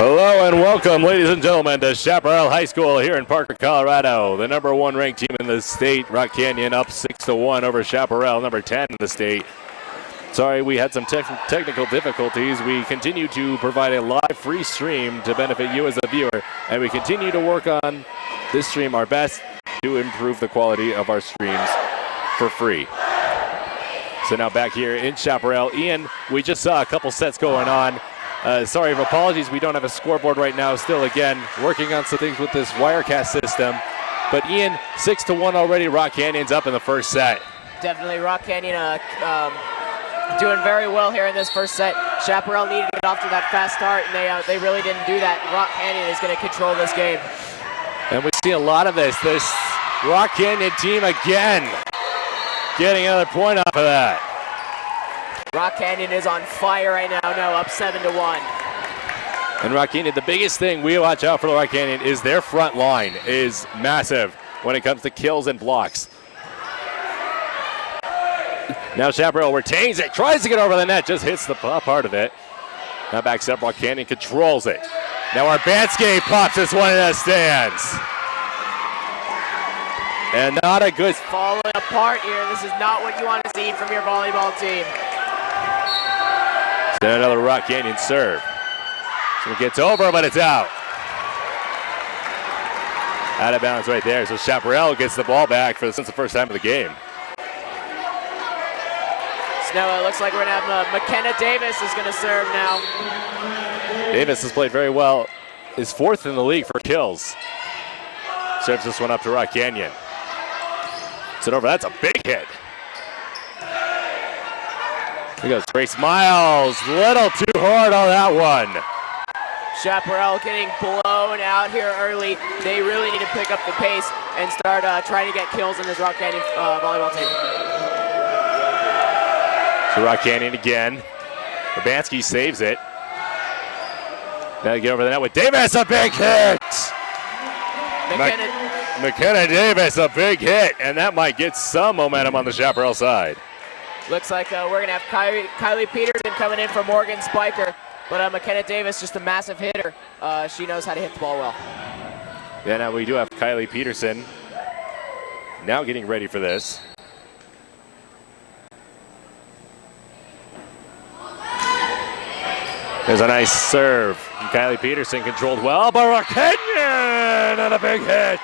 Hello and welcome, ladies and gentlemen, to Chaparral High School here in Parker, Colorado. The #1 ranked team in the state, Rock Canyon, up 6-1 over Chaparral, number 10 in the state. Sorry, we had some technical difficulties. We continue to provide a live free stream to benefit you as a viewer, and we continue to work on this stream our best to improve the quality of our streams for free. So now back here in Chaparral. Ian, we just saw a couple sets going on. Sorry for apologies, we don't have a scoreboard right now. Still, again, working on some things with this Wirecast system. But Ian, 6-1 already. Rock Canyon's up in the first set. Definitely Rock Canyon doing very well here in this first set. Chaparral needed to get off to that fast start, and they really didn't do that. Rock Canyon is going to control this game. And we see a lot of this Rock Canyon team again getting another point off of that. Rock Canyon is on fire right now, up 7-1. And Rock Canyon, the biggest thing we watch out for Rock Canyon is their front line is massive when it comes to kills and blocks. Now Chaparral retains it, tries to get over the net, just hits the part of it. Now backs up, Rock Canyon controls it. Now Arbanski pops this one in the stands. And not a good... Falling apart here. This is not what you want to see from your volleyball team. Then another Rock Canyon serve. So it gets over, but it's out. Out of bounds right there. So Chaparral gets the ball back since the first time of the game. So now it looks like we're going to have McKenna Davis is going to serve now. Davis has played very well. Is fourth in the league for kills. Serves this one up to Rock Canyon. It's over. That's a big hit. Here goes Grace Miles. Little too hard on that one. Chaparral getting blown out here early. They really need to pick up the pace and start trying to get kills in this Rock Canyon volleyball team. So Rock Canyon again. Urbanski saves it. Now they get over the net with Davis. A big hit. McKenna Davis, a big hit, and that might get some momentum on the Chaparral side. Looks like we're going to have Kylie Peterson coming in for Morgan Spiker, but McKenna Davis, just a massive hitter. She knows how to hit the ball well. Yeah, now we do have Kylie Peterson now getting ready for this. There's a nice serve. Kylie Peterson controlled well by Rock Canyon, and a big hit.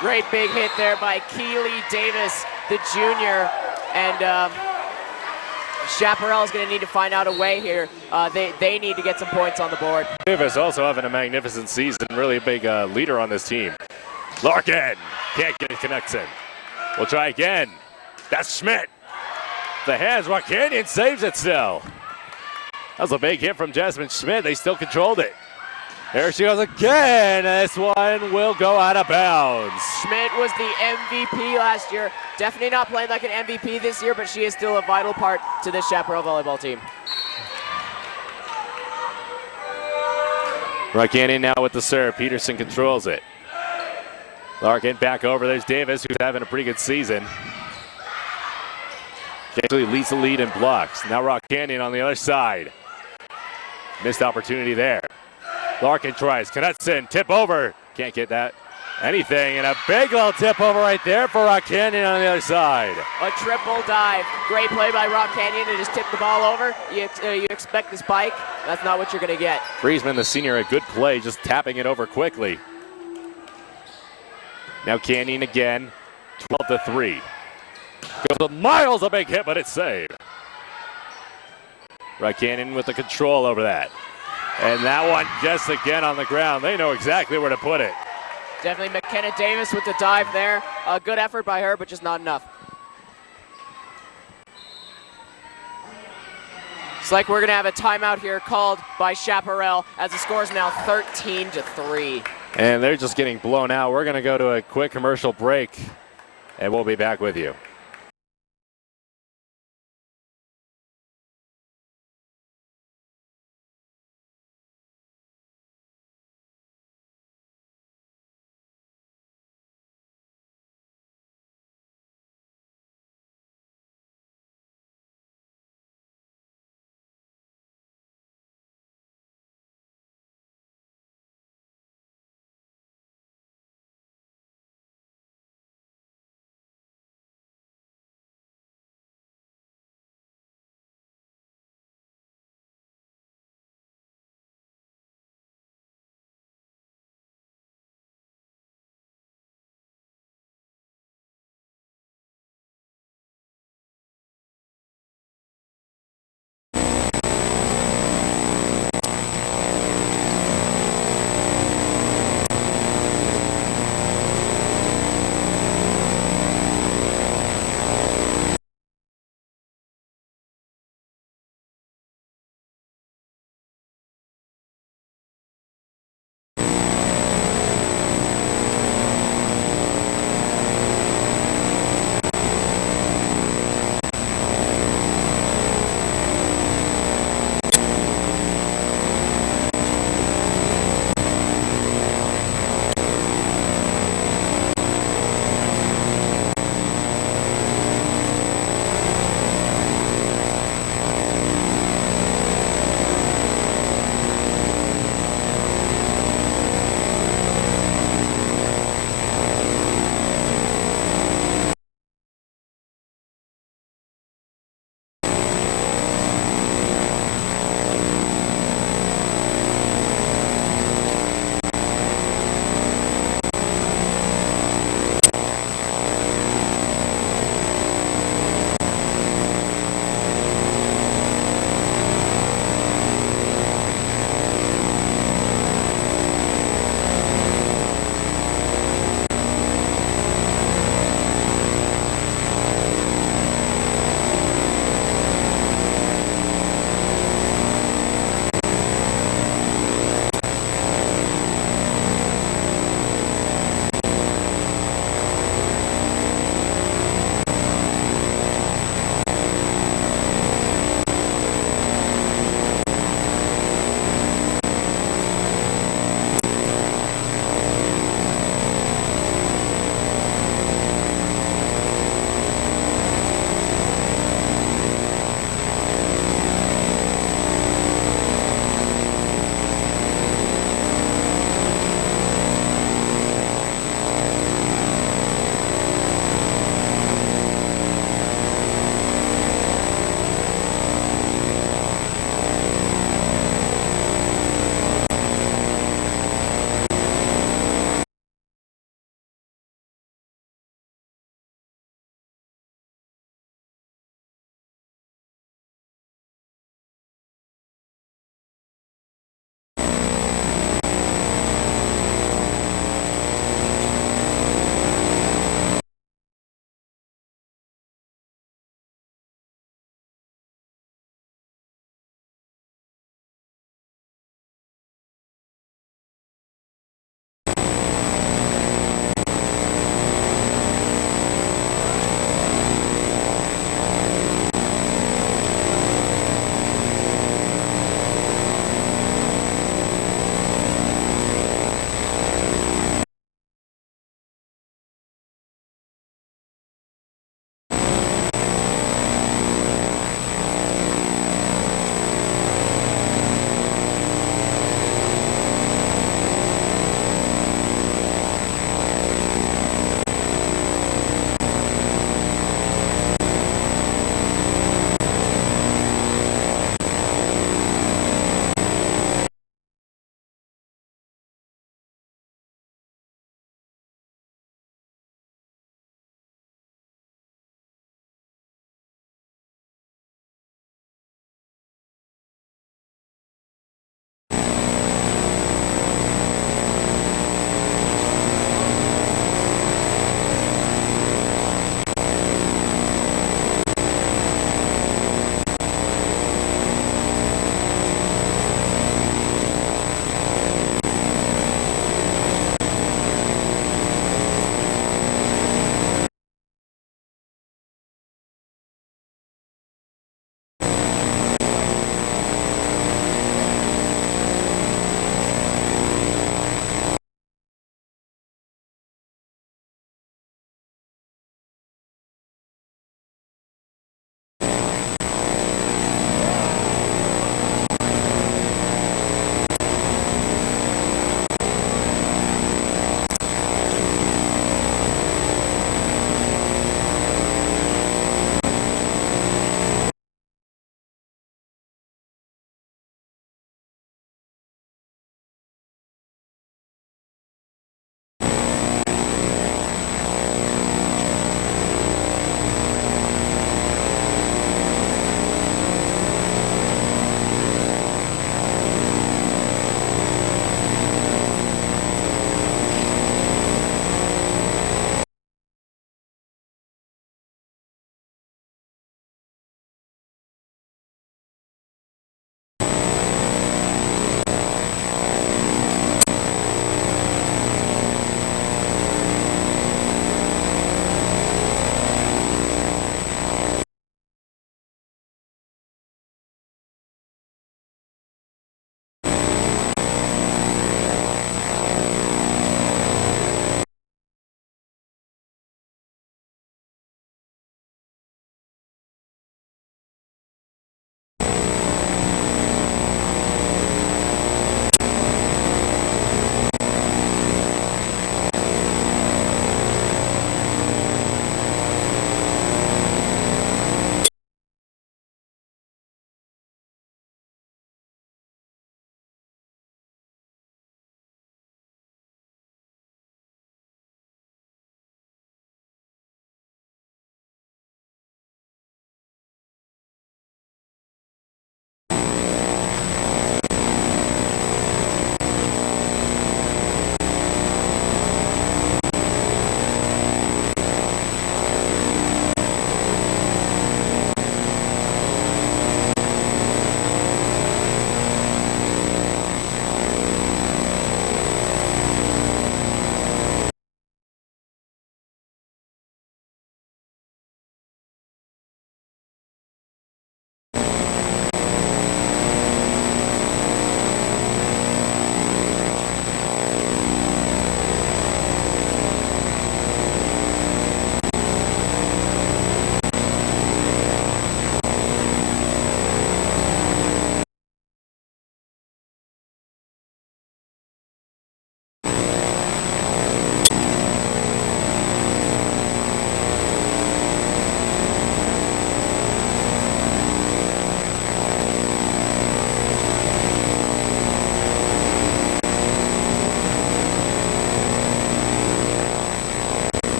Great big hit there by Keely Davis, the junior. And Chaparral is going to need to find out a way here. They need to get some points on the board. Davis also having a magnificent season, really a big leader on this team. Larkin can't get a connection. We'll try again. That's Schmidt. The hands, Rock Canyon saves it still. That was a big hit from Jasmine Schmidt. They still controlled it. There she goes again. This one will go out of bounds. Schmidt was the MVP last year. Definitely not playing like an MVP this year, but she is still a vital part to this Chaparral volleyball team. Rock Canyon now with the serve. Peterson controls it. Larkin back over. There's Davis, who's having a pretty good season. She actually leads the lead in blocks. Now Rock Canyon on the other side. Missed opportunity there. Larkin tries. Knutson, tip over. Can't get that. Anything. And a big little tip over right there for Rock Canyon on the other side. A triple dive. Great play by Rock Canyon to just tip the ball over. You expect the spike. That's not what you're going to get. Friesman, the senior, a good play, just tapping it over quickly. Now Canyon again. 12-3. Goes to Miles, a big hit, but it's saved. Rock Canyon with the control over that. And that one just again on the ground. They know exactly where to put it. Definitely McKenna Davis with the dive there. A good effort by her, but just not enough. It's like we're going to have a timeout here called by Chaparral as the score is now 13-3. And they're just getting blown out. We're going to go to a quick commercial break, and we'll be back with you.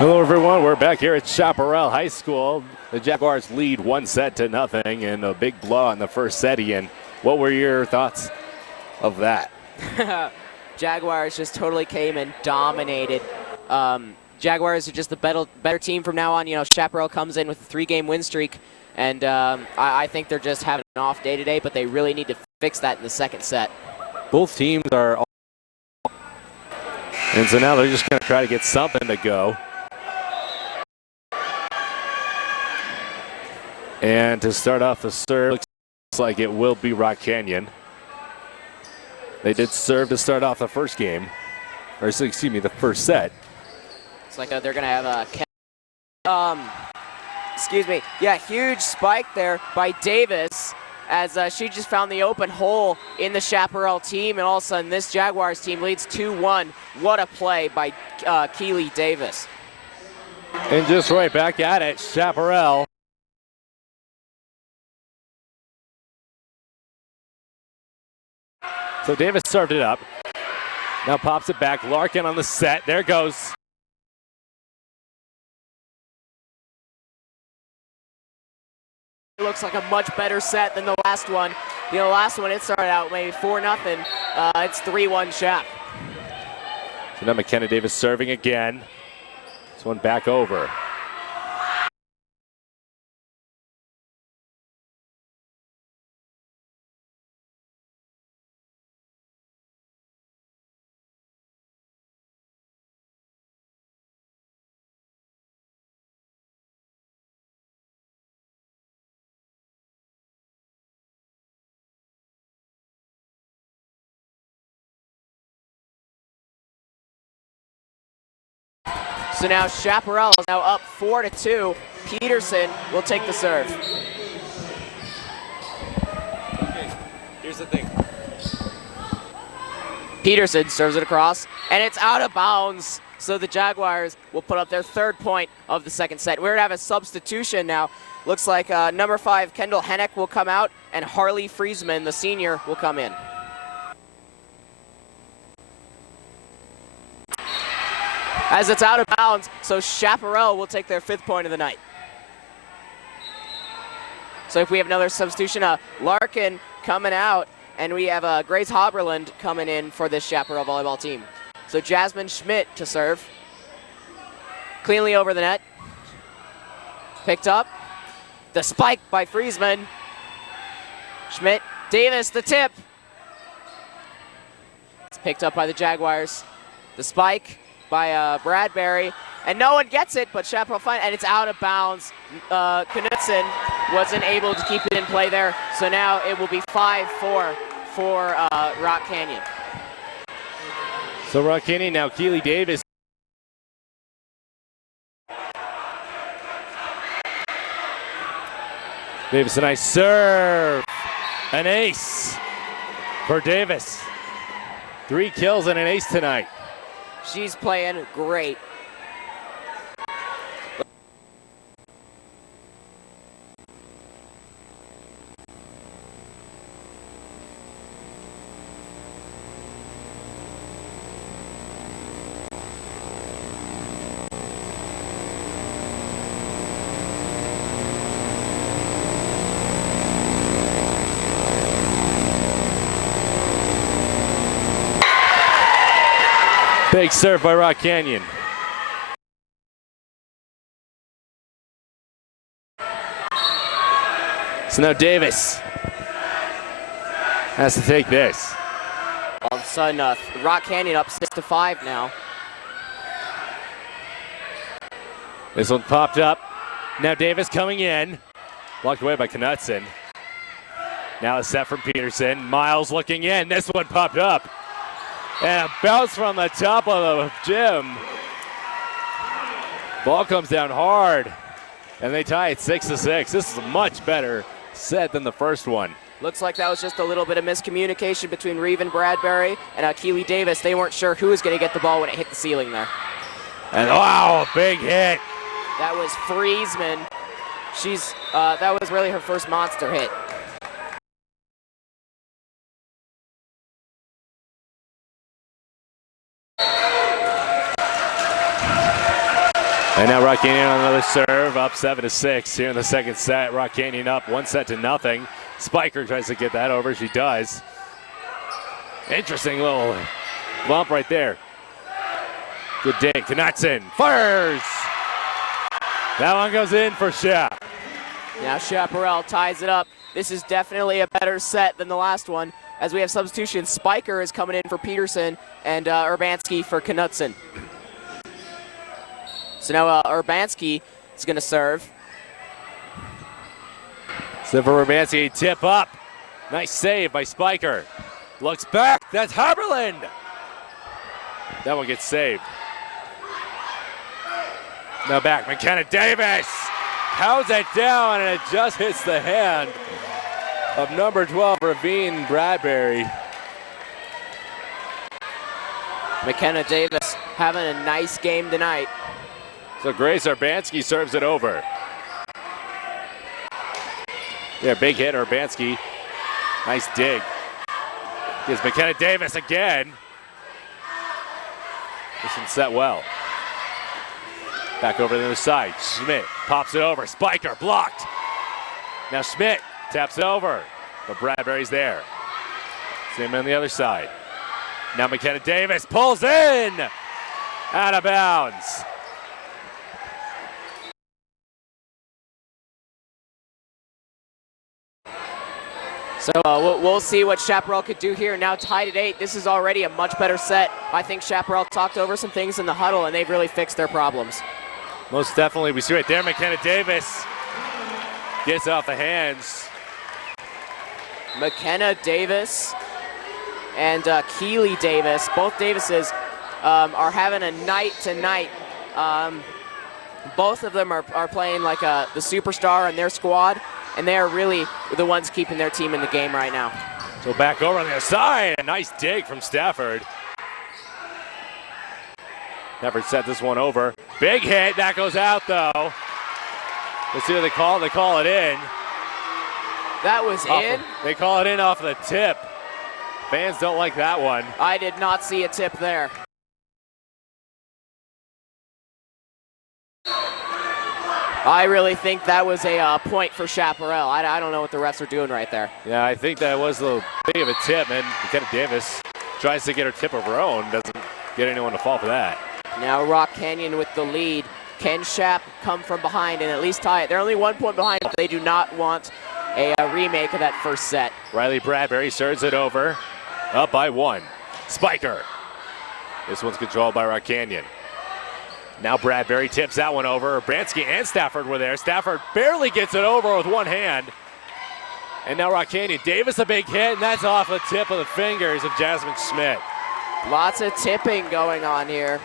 Hello, everyone. We're back here at Chaparral High School. The Jaguars lead 1-0 and a big blow in the first set, Ian. What were your thoughts of that? Jaguars just totally came and dominated. Jaguars are just the better team from now on. You know, Chaparral comes in with a 3-game win streak, and I think they're just having an off day today, but they really need to fix that in the second set. Both teams are all, and so now they're just going to try to get something to go. And to start off the serve, looks like it will be Rock Canyon. They did serve to start off the first game, or excuse me, the first set. It's like they're going to have a, huge spike there by Davis as she just found the open hole in the Chaparral team, and all of a sudden this Jaguars team leads 2-1. What a play by Keely Davis. And just right back at it, Chaparral. So Davis served it up. Now pops it back. Larkin on the set. There goes. It looks like a much better set than the last one. You know, the last one, it started out maybe 4-0. It's 3-1 Chap. So now McKenna Davis serving again. This one back over. So now Chaparral is now up 4-2. Peterson will take the serve. Okay, here's the thing. Peterson serves it across, and it's out of bounds. So the Jaguars will put up their 3rd point of the second set. We're going to have a substitution now. Looks like number 5, Kendall Hennick, will come out, and Harley Friesman, the senior, will come in. As it's out of bounds, so Chaparral will take their 5th point of the night. So if we have another substitution, Larkin coming out, and we have Grace Haberland coming in for this Chaparral volleyball team. So Jasmine Schmidt to serve. Cleanly over the net. Picked up. The spike by Friesman. Schmidt, Davis, the tip. It's picked up by the Jaguars. The spike by Bradbury, and no one gets it, but Chaparral fine, and it's out of bounds. Knudsen wasn't able to keep it in play there, so now it will be 5-4 for Rock Canyon. So Rock Canyon now, Keely Davis. Davis, a nice serve. An ace for Davis. 3 kills and an ace tonight. She's playing great. Big serve by Rock Canyon. So now Davis has to take this. All of a sudden, Rock Canyon up 6-5 now. This one popped up. Now Davis coming in. Blocked away by Knudsen. Now a set from Peterson. Miles looking in. This one popped up. And a bounce from the top of the gym. Ball comes down hard. And they tie it 6-6. This is a much better set than the first one. Looks like that was just a little bit of miscommunication between Reeve and Bradbury and Keely Davis. They weren't sure who was going to get the ball when it hit the ceiling there. And wow, a big hit. That was Friesman. That was really her first monster hit. And now Rock Canyon on another serve, up 7-6 here in the second set. Rock Canyon up 1-0. Spiker tries to get that over. She does. Interesting little bump right there. Good dig. Knutson fires. That one goes in for Shap. Now Chaparral ties it up. This is definitely a better set than the last one, as we have substitutions. Spiker is coming in for Peterson and Urbanski for Knutson. So now Urbanski is going to serve. So for Urbanski, tip up. Nice save by Spiker. Looks back. That's Haberland. That one gets saved. Now back. McKenna Davis pounds it down, and it just hits the hand of number 12, Ravine Bradbury. McKenna Davis having a nice game tonight. So Grace Urbanski serves it over. Yeah, big hit, Urbanski. Nice dig. Gives McKenna Davis again. This one set well. Back over to the other side. Schmidt pops it over. Spiker blocked. Now Schmidt taps it over, but Bradbury's there. Same on the other side. Now McKenna Davis pulls in. Out of bounds. So we'll see what Chaparral could do here. Now tied at 8. This is already a much better set. I think Chaparral talked over some things in the huddle, and they've really fixed their problems. Most definitely. We see right there, McKenna Davis gets off the hands. McKenna Davis and Keely Davis, both Davises, are having a night tonight. Both of them are playing like the superstar in their squad, and they are really the ones keeping their team in the game right now. So back over on the other side, a nice dig from Stafford. Stafford set this one over. Big hit, that goes out though. Let's see what they call it. They call it in. That was in? They call it in off the tip. Fans don't like that one. I did not see a tip there. I really think that was a point for Chaparral. I don't know what the refs are doing right there. Yeah, I think that was a little big of a tip, and McKenna Davis tries to get her tip of her own. Doesn't get anyone to fall for that. Now Rock Canyon with the lead. Can Shap come from behind and at least tie it? They're only 1 point behind, but they do not want a remake of that first set. Riley Bradbury serves it over. Up by 1. Spiker. This one's controlled by Rock Canyon. Now Bradbury tips that one over. Bransky and Stafford were there. Stafford barely gets it over with one hand. And now Rock Canyon. Davis a big hit, and that's off the tip of the fingers of Jasmine Schmidt. Lots of tipping going on here.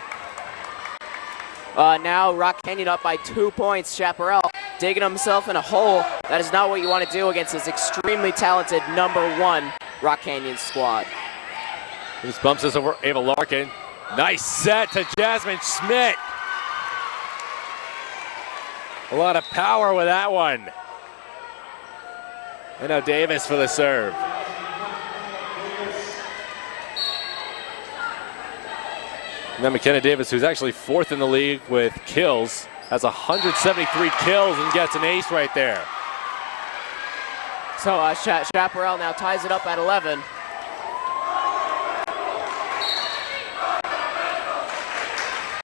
Now Rock Canyon up by 2 points. Chaparral digging himself in a hole. That is not what you want to do against this extremely talented #1 Rock Canyon squad. He just bumps this over Ava Larkin. Nice set to Jasmine Schmidt. A lot of power with that one. And now Davis for the serve. And then McKenna Davis, who's actually 4th in the league with kills, has 173 kills and gets an ace right there. So Chaparral now ties it up at 11.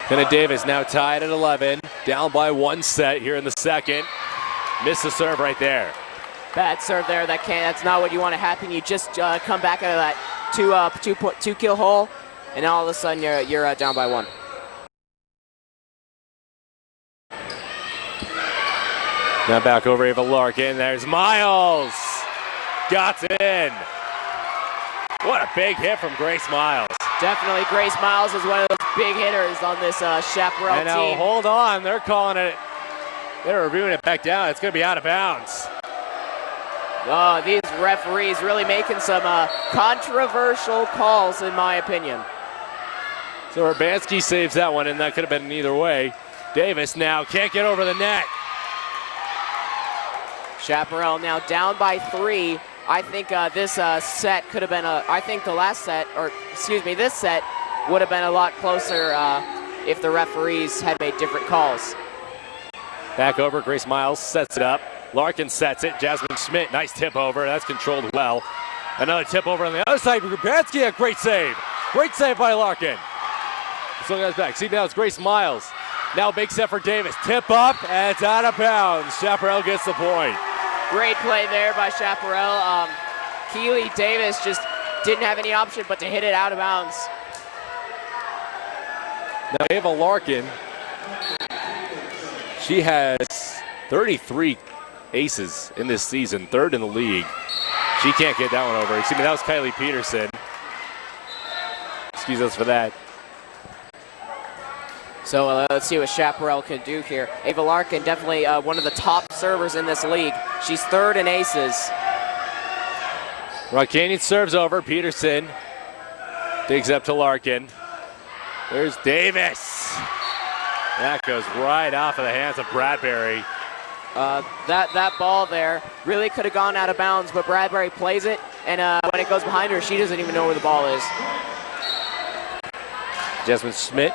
McKenna Davis now tied at 11, down by 1 set here in the second. Missed the serve right there. Bad serve there. That's not what you want to happen. You just come back out of that two kill hole, and all of a sudden you're down by 1. Now back over Ava Larkin. There's Miles. Got it in. What a big hit from Grace Miles. Definitely Grace Miles is one of those big hitters on this Chaparral team. Now hold on. They're calling it. They're reviewing it back down. It's going to be out of bounds. Oh, these referees really making some controversial calls, in my opinion. So Urbanski saves that one, and that could have been either way. Davis now can't get over the net. Chaparral now down by 3. I think this set could have been I think the last set, or excuse me, this set would have been a lot closer if the referees had made different calls. Back over, Grace Miles sets it up. Larkin sets it. Jasmine Schmidt, nice tip over. That's controlled well. Another tip over on the other side. Grubansky, a great save. Great save by Larkin. So guys back. See now it's Grace Miles. Now big set for Davis. Tip up, and it's out of bounds. Chaparral gets the point. Great play there by Chaparral. Keely Davis just didn't have any option but to hit it out of bounds. Now Ava Larkin, she has 33 aces in this season, third in the league. She can't get that one over. Excuse me, that was Kylie Peterson. Excuse us for that. So let's see what Chaparral can do here. Ava Larkin, definitely one of the top servers in this league. She's third in aces. Rock Canyon serves over. Peterson digs up to Larkin. There's Davis. That goes right off of the hands of Bradbury. That ball there really could have gone out of bounds, but Bradbury plays it, and when it goes behind her, she doesn't even know where the ball is. Jasmine Schmidt,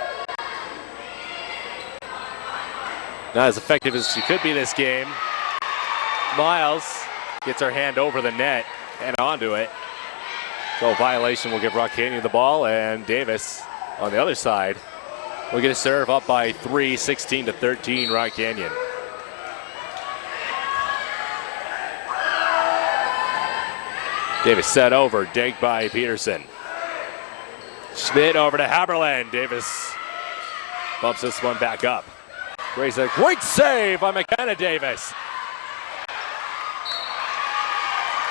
not as effective as she could be this game. Miles gets her hand over the net and onto it. So violation will give Rock Canyon the ball, and Davis on the other side will get a serve up by 3, 16-13, Rock Canyon. Davis set over, digged by Peterson. Schmidt over to Haberland. Davis bumps this one back up. Great save by McKenna Davis.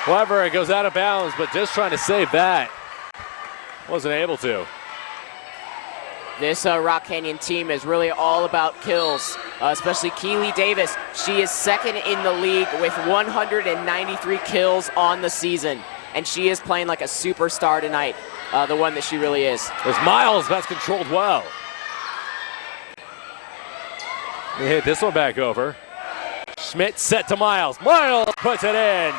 However, it goes out of bounds, but just trying to save that. Wasn't able to. This Rock Canyon team is really all about kills, especially Keely Davis. She is second in the league with 193 kills on the season, and she is playing like a superstar tonight, the one that she really is. There's Miles, that's controlled well. They hit this one back over. Schmidt set to Miles. Miles puts it in.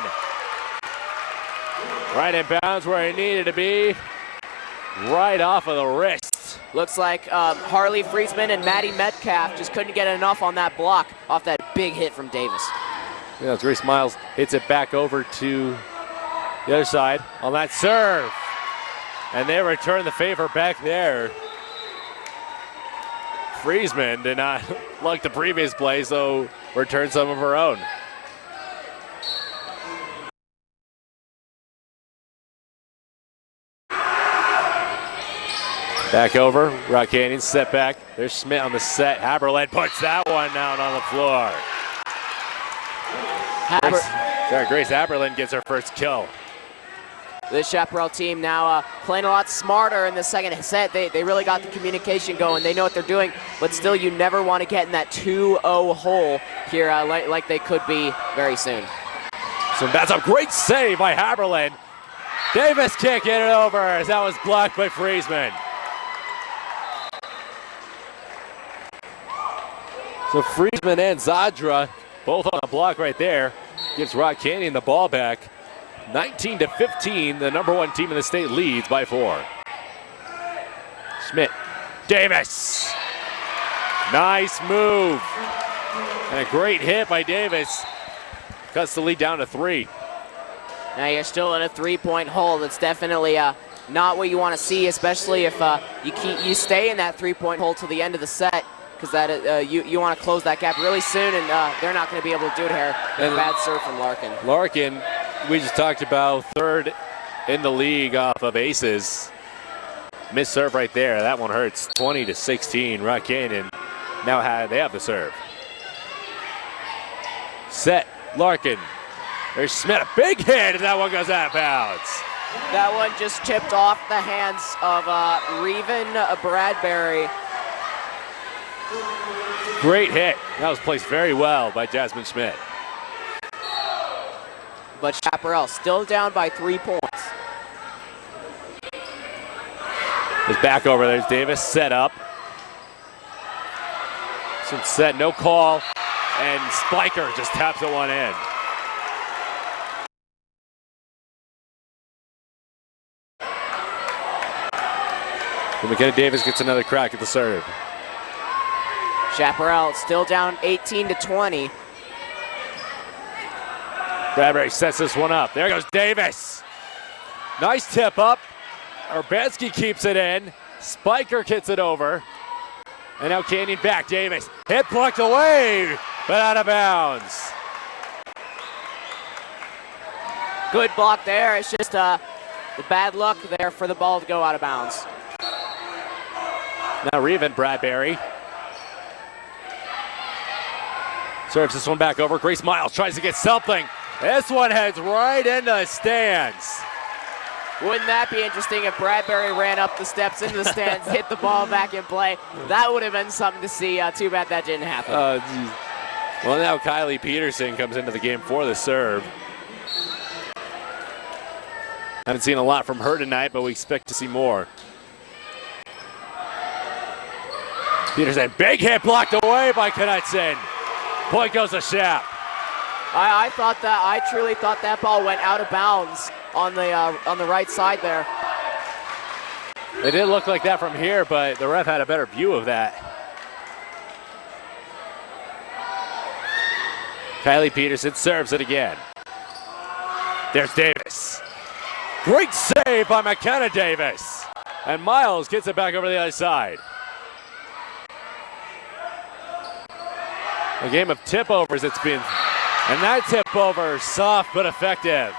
Right in bounds where he needed to be. Right off of the wrist. Looks like Harley Friesman and Maddie Metcalf just couldn't get enough on that block off that big hit from Davis. Yeah, Grace Miles hits it back over to the other side on that serve. And they return the favor back there. Friesman did not like the previous play, so returned some of her own. Back over, Rock Canyon set back. There's Schmidt on the set. Haberland puts that one down on the floor. Grace Haberland gets her first kill. The Chaparral team now playing a lot smarter in the second set. They really got the communication going. They know what they're doing, but still you never want to get in that 2-0 hole here like they could be very soon. So that's a great save by Haberland. Davis can't get it over as that was blocked by Friesman. So Friesman and Zadra both on the block right there. Gives Rock Canyon the ball back. 19-15, the number one team in the state leads by 4. Schmidt, Davis. Nice move. And a great hit by Davis. Cuts the lead down to 3. Now you're still in a 3-point hole. That's definitely not what you want to see, especially if you stay in that 3-point hole till the end of the set, because that you want to close that gap really soon, and they're not going to be able to do it here. And bad serve from Larkin. Larkin, we just talked about, third in the league off of aces. Missed serve right there. That one hurts. 20-16. Rock Canyon now they have the serve. Set. Larkin. There's Schmidt. A big hit, and that one goes out of bounds. That one just tipped off the hands of Reven Bradbury. Great hit. That was placed very well by Jasmine Schmidt. But Chaparral still down by 3 points. It's back over. There's Davis set up. Some set, no call. And Spiker just taps it one in. And McKenna Davis gets another crack at the serve. Chaparral still down 18-20. Bradbury sets this one up. There goes Davis. Nice tip up. Urbanski keeps it in. Spiker gets it over. And now Canyon back. Davis. Hit blocked away, but out of bounds. Good block there. It's just the bad luck there for the ball to go out of bounds. Now Reven Bradbury. Serves this one back over. Grace Miles tries to get something. This one heads right into the stands. Wouldn't that be interesting if Bradbury ran up the steps into the stands, hit the ball back in play? That would have been something to see. Too bad that didn't happen. Well, now Kylie Peterson comes into the game for the serve. Haven't seen a lot from her tonight, but we expect to see more. Peterson, big hit blocked away by Knutson. Point goes to Shap. I truly thought that ball went out of bounds on the right side there. It did look like that from here, but the ref had a better view of that. Kylie Peterson serves it again. There's Davis. Great save by McKenna Davis. And Miles gets it back over the other side. A game of tip overs it's been. And that tip over, soft but effective.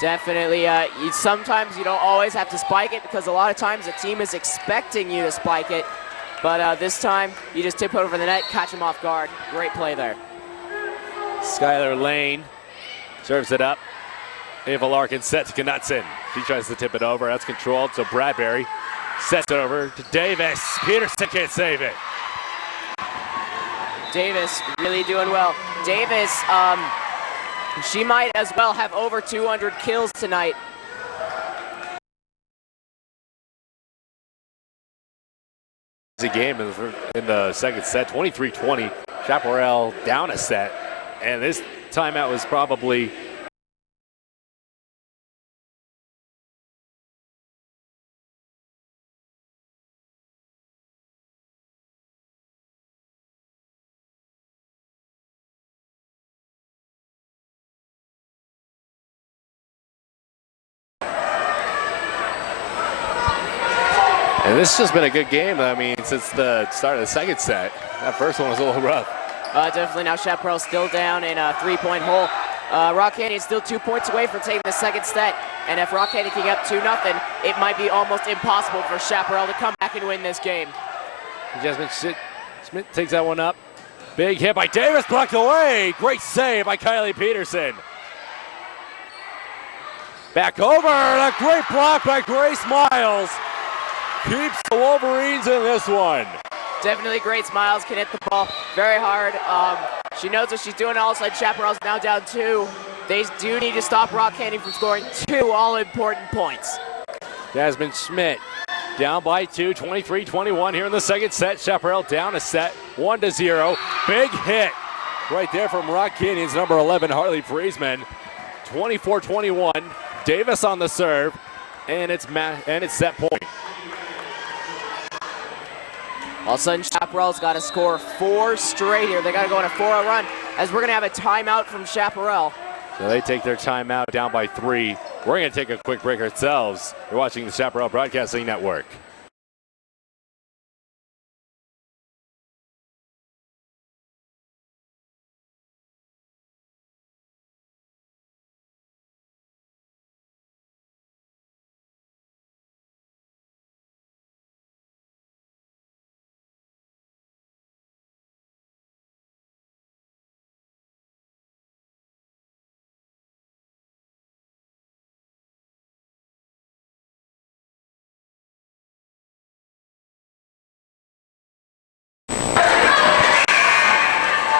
Definitely. Sometimes you don't always have to spike it because a lot of times the team is expecting you to spike it. But this time, you just tip over the net, catch them off guard. Great play there. Skylar Lane serves it up. Ava Larkin sets to Knutson. She tries to tip it over. That's controlled, so Bradbury sets it over to Davis. Peterson can't save it. Davis really doing well. Davis, she might as well have over 200 kills tonight. The game in the second set, 23-20. Chaparral down a set, and this timeout was probably and this has just been a good game. I mean, since the start of the second set. That first one was a little rough. Definitely now Chaparral still down in a three-point hole. Rock Canyon still 2 points away from taking the second set. And if Rock Canyon can get up 2-0, it might be almost impossible for Chaparral to come back and win this game. Jasmine Schmidt takes that one up. Big hit by Davis, blocked away. Great save by Kylie Peterson. Back over, and a great block by Grace Miles. Keeps the Wolverines in this one. Definitely Grace Miles can hit the ball very hard. She knows what she's doing. All of a sudden, Chaparral's now down 2. They do need to stop Rock Canyon from scoring 2 all-important points. Jasmine Schmidt down by 2, 23-21 here in the second set. Chaparral down a set, 1-0. Big hit right there from Rock Canyon's number 11, Harley Friesman. 24-21. Davis on the serve, and it's set point. All of a sudden, Chaparral's got to score 4 straight here. They got to go on a 4-0 run, as we're going to have a timeout from Chaparral. So they take their timeout down by 3. We're going to take a quick break ourselves. You're watching the Chaparral Broadcasting Network.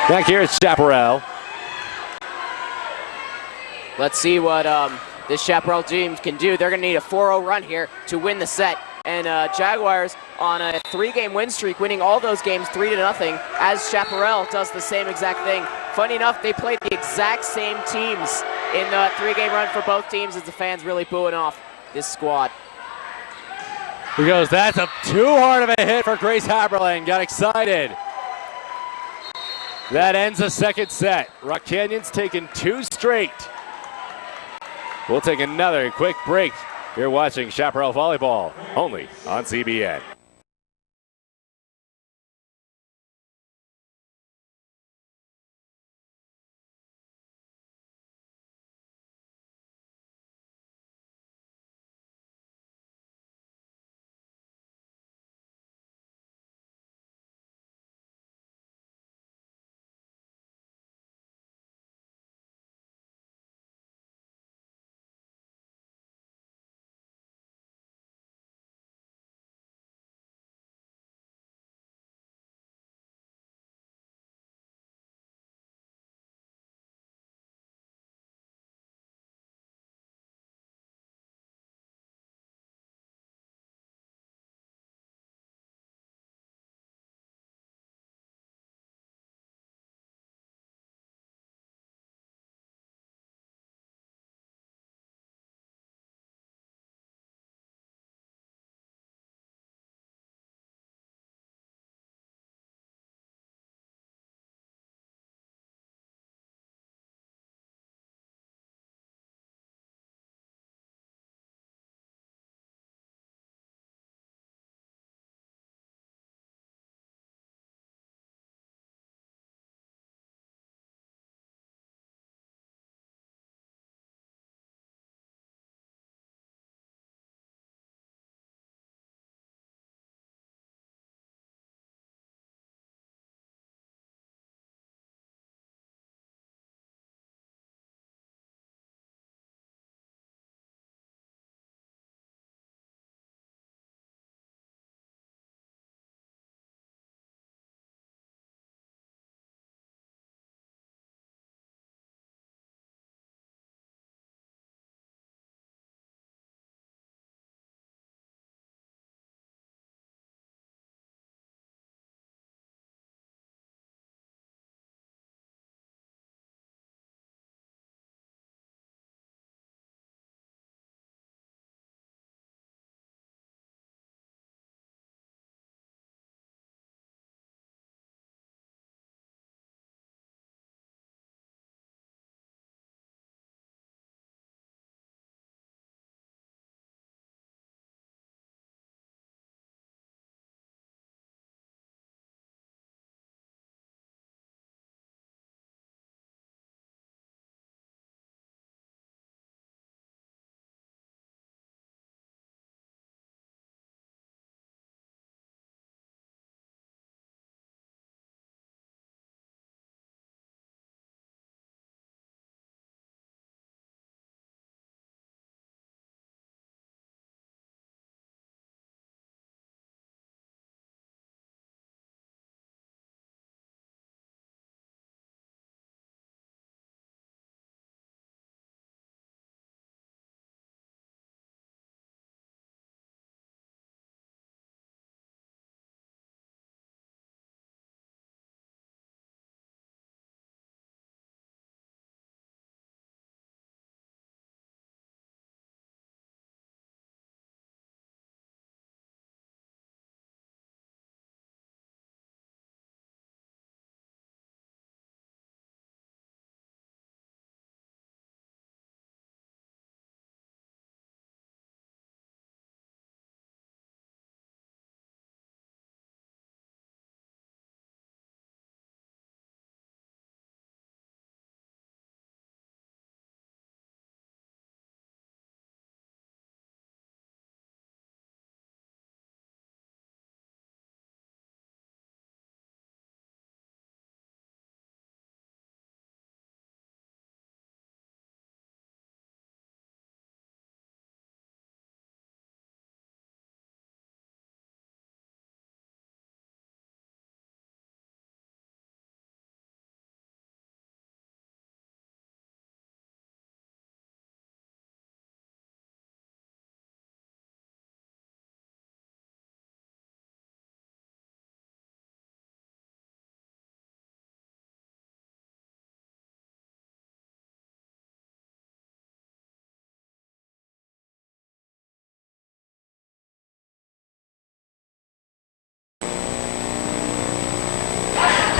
Back here at Chaparral. Let's see what this Chaparral team can do. They're going to need a 4-0 run here to win the set. And Jaguars on a 3-game win streak, winning all those games 3-0, as Chaparral does the same exact thing. Funny enough, they played the exact same teams in the 3-game run for both teams, as the fans really booing off this squad. He goes, that's too hard of a hit for Grace Haberlin. Got excited. That ends the second set. Rock Canyon's taken 2 straight. We'll take another quick break. You're watching Chaparral Volleyball, only on CBN.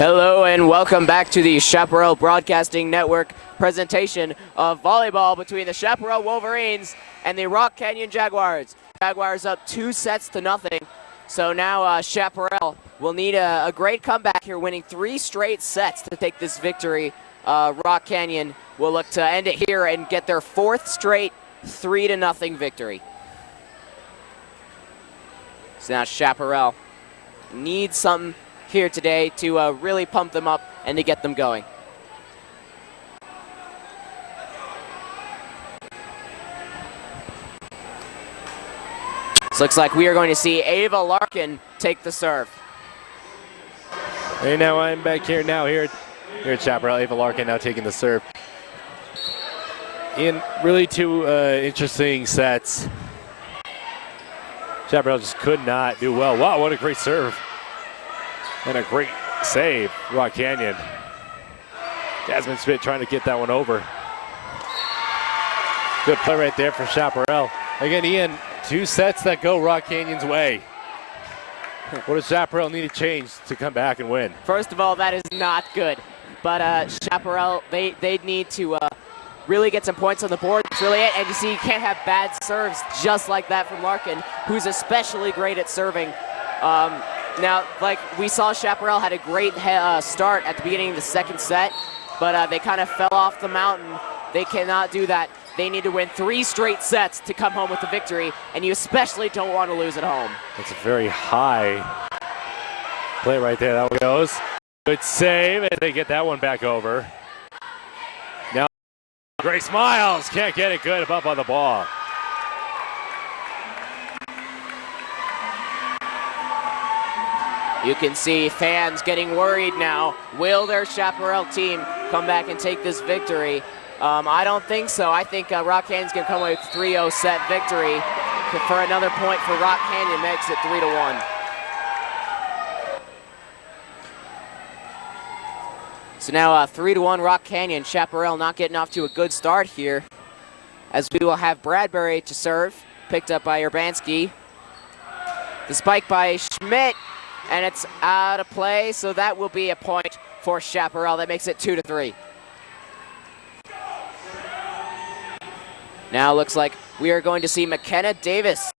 Hello and welcome back to the Chaparral Broadcasting Network presentation of volleyball between the Chaparral Wolverines and the Rock Canyon Jaguars. Jaguars up 2-0. So now Chaparral will need a great comeback here, winning 3 straight sets to take this victory. Rock Canyon will look to end it here and get their 4th straight 3-0 victory. So now Chaparral needs something here today to really pump them up and to get them going. So looks like we are going to see Ava Larkin take the serve. And now I'm back here at Chaparral. Ava Larkin now taking the serve. In really 2 interesting sets. Chaparral just could not do well. Wow, what a great serve. And a great save, Rock Canyon. Jasmine Schmidt trying to get that one over. Good play right there for Chaparral. Again, Ian, 2 sets that go Rock Canyon's way. What does Chaparral need to change to come back and win? First of all, that is not good. But Chaparral, they need to really get some points on the board. That's really it. And you see, you can't have bad serves just like that from Larkin, who's especially great at serving. Now, like we saw, Chaparral had a great start at the beginning of the 2nd set, but they kind of fell off the mountain. They cannot do that. They need to win 3 straight sets to come home with the victory, and you especially don't want to lose at home. That's a very high play right there. That one goes. Good save, and they get that one back over. Now, Grace Miles can't get it good up on the ball. You can see fans getting worried now. Will their Chaparral team come back and take this victory? I don't think so. I think Rock Canyon's going to come away with a 3-0 set victory. For another point for Rock Canyon, makes it 3-1. So now 3-1 Rock Canyon. Chaparral not getting off to a good start here, as we will have Bradbury to serve, picked up by Urbanski. The spike by Schmidt. And it's out of play, so that will be a point for Chaparral. That makes it 2-3. Now looks like we are going to see McKenna Davis.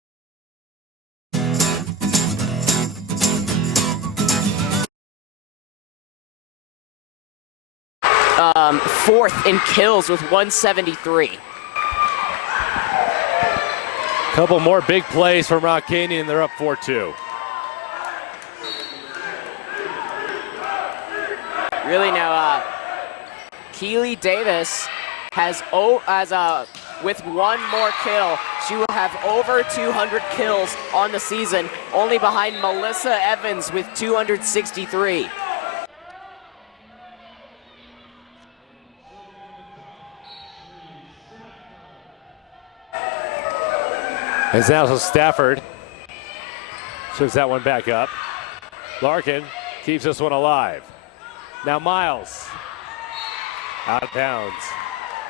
Fourth in kills with 173. Couple more big plays from Rock Canyon, and they're up 4-2. Really now, Keely Davis has with 1 more kill, she will have over 200 kills on the season, only behind Melissa Evans with 263. As now Stafford shows that one back up. Larkin keeps this one alive. Now Miles, out of bounds.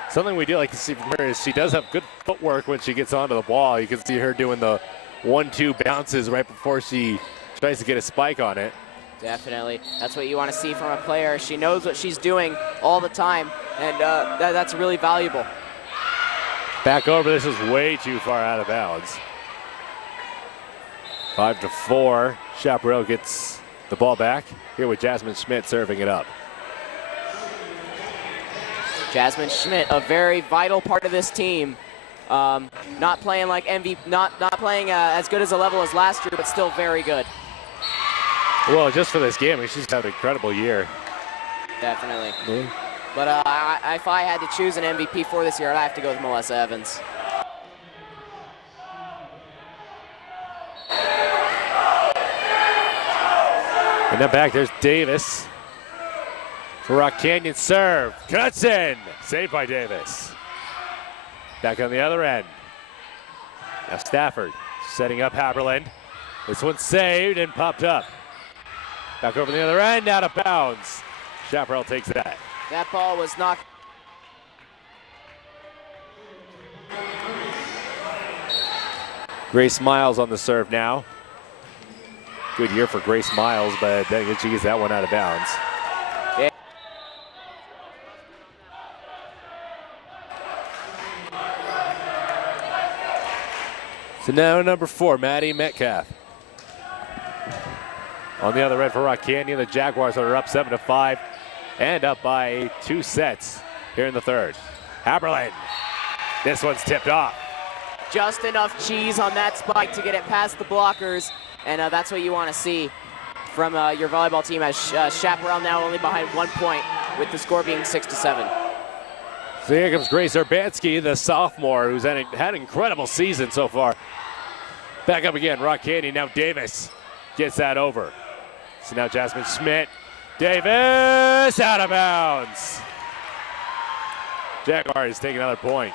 Something we do like to see from her is she does have good footwork when she gets onto the ball. You can see her doing the 1-2 bounces right before she tries to get a spike on it. Definitely. That's what you want to see from a player. She knows what she's doing all the time, and that's really valuable. Back over. This is way too far out of bounds. 5-4. Chaparral gets the ball back here with Jasmine Schmidt serving it up. Jasmine Schmidt, a very vital part of this team. Not playing like not playing as good as a level as last year, but still very good. Well, just for this game, I mean, she's had an incredible year. Definitely. But if I had to choose an MVP for this year, I'd have to go with Melissa Evans. And then back, there's Davis. For Rock Canyon serve. Cuts in. Saved by Davis. Back on the other end. Now Stafford setting up Haberland. This one's saved and popped up. Back over the other end, out of bounds. Chaparral takes that. That ball was knocked. Grace Miles on the serve now. Good year for Grace Miles, but then she gets that one out of bounds. So now number 4, Maddie Metcalf. On the other end for Rock Canyon, the Jaguars are up 7-5 and up by 2 sets here in the third. Haberlin, this one's tipped off. Just enough cheese on that spike to get it past the blockers, and that's what you want to see from your volleyball team, as Chaparral now only behind 1 point with the score being 6-7. So here comes Grace Urbanski, the sophomore, who's had an incredible season so far. Back up again, Rock Canyon, now Davis gets that over. So now Jasmine Schmidt, Davis out of bounds. Jaguars take another point.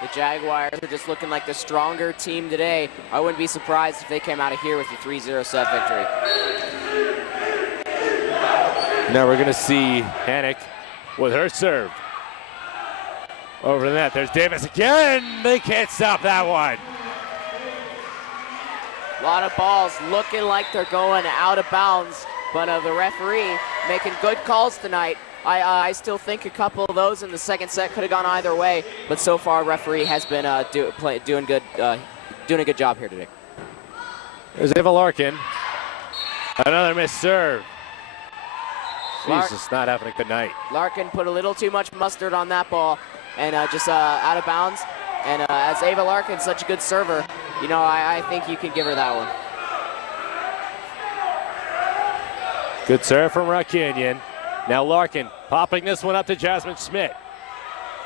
The Jaguars are just looking like the stronger team today. I wouldn't be surprised if they came out of here with a 3-0 set victory. Now we're gonna see Hannick with her serve. Over the net, there's Davis again. They can't stop that one. A lot of balls looking like they're going out of bounds, but the referee making good calls tonight. I still think a couple of those in the second set could have gone either way, but so far referee has been doing a good job here today. There's Ava Larkin. Another missed serve. She's just not having a good night. Larkin put a little too much mustard on that ball and just out of bounds. And as Ava Larkin's such a good server, you know, I think you can give her that one. Good serve from Rock Canyon. Now Larkin popping this one up to Jasmine Schmidt.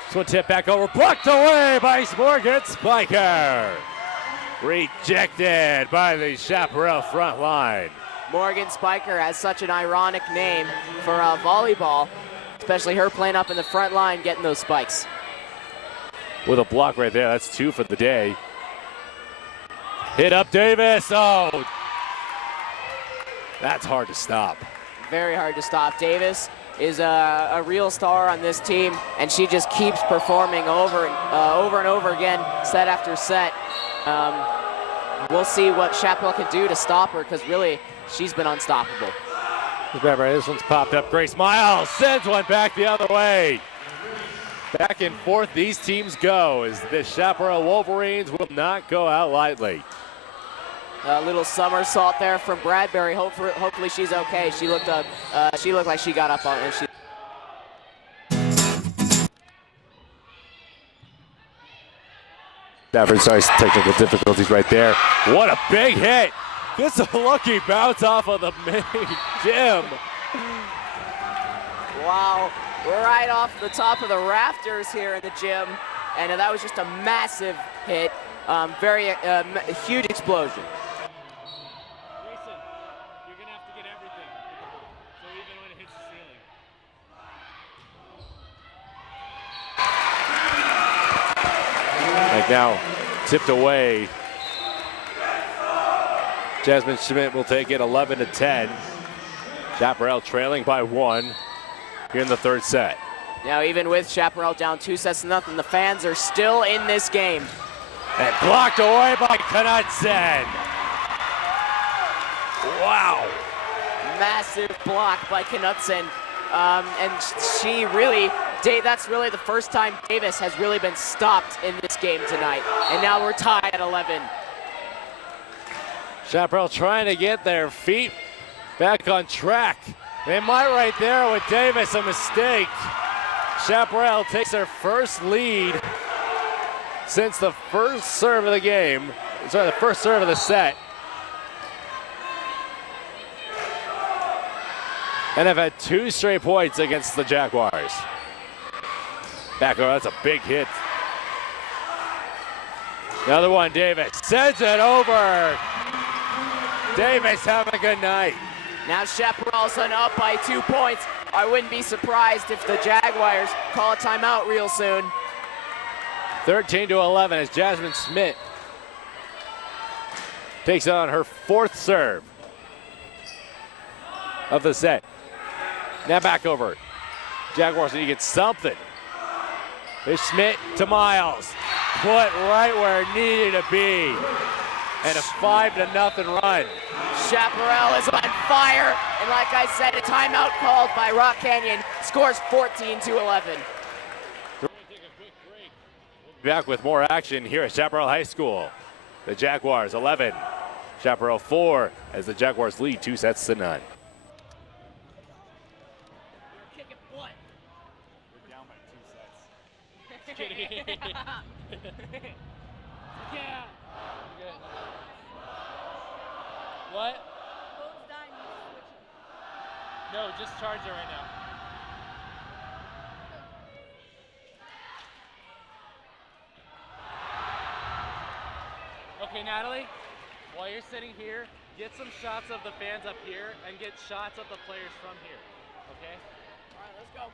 This one tipped back over, blocked away by Morgan Spiker. Rejected by the Chaparral front line. Morgan Spiker has such an ironic name for volleyball, especially her playing up in the front line getting those spikes. With a block right there, that's 2 for the day. Hit up Davis, oh! That's hard to stop. Very hard to stop. Davis is a real star on this team, and she just keeps performing over and over again, set after set. We'll see what Chaparral can do to stop her, because really, she's been unstoppable. Remember, this one's popped up. Grace Miles sends one back the other way. Back and forth these teams go, as the Chaparral Wolverines will not go out lightly. A little somersault there from Bradbury. Hopefully she's okay. She looked like she got up on it. Stafford starts technical difficulties right there. What a big hit. Gets a lucky bounce off of the main gym. Wow, we're right off the top of the rafters here in the gym. And that was just a massive hit. Very huge explosion. Like now, tipped away. Jasmine Schmidt will take it 11-10. Chaparral trailing by 1 here in the third set. Now, even with Chaparral down 2-0, the fans are still in this game. And blocked away by Knudsen. Wow. Massive block by Knudsen. And she really, that's really the first time Davis has really been stopped in this game tonight. And now we're tied at 11. Chaparral trying to get their feet back on track. They might right there with Davis, a mistake. Chaparral takes their first lead since the first serve of the game. Sorry, the first serve of the set. And have had 2 straight points against the Jaguars. Back over, that's a big hit. Another one, Davis sends it over. Davis having a good night. Now Chaparral's up by 2 points. I wouldn't be surprised if the Jaguars call a timeout real soon. 13-11 as Jasmine Schmidt takes on her 4th serve of the set. Now back over. Jaguars need to get something. There's Schmidt to Miles. Put right where it needed to be. And a 5-0 run. Chaparral is on fire. And like I said, a timeout called by Rock Canyon. Scores 14-11. We're going to take a quick break. We'll be Back with more action here at Chaparral High School. The Jaguars 11, Chaparral 4, as the Jaguars lead 2-0. We're down by 2 sets. Just kidding. Yeah. Good. What? No, just charge it right now. Okay, Natalie, while you're sitting here, get some shots of the fans up here and get shots of the players from here, okay? All right, let's go.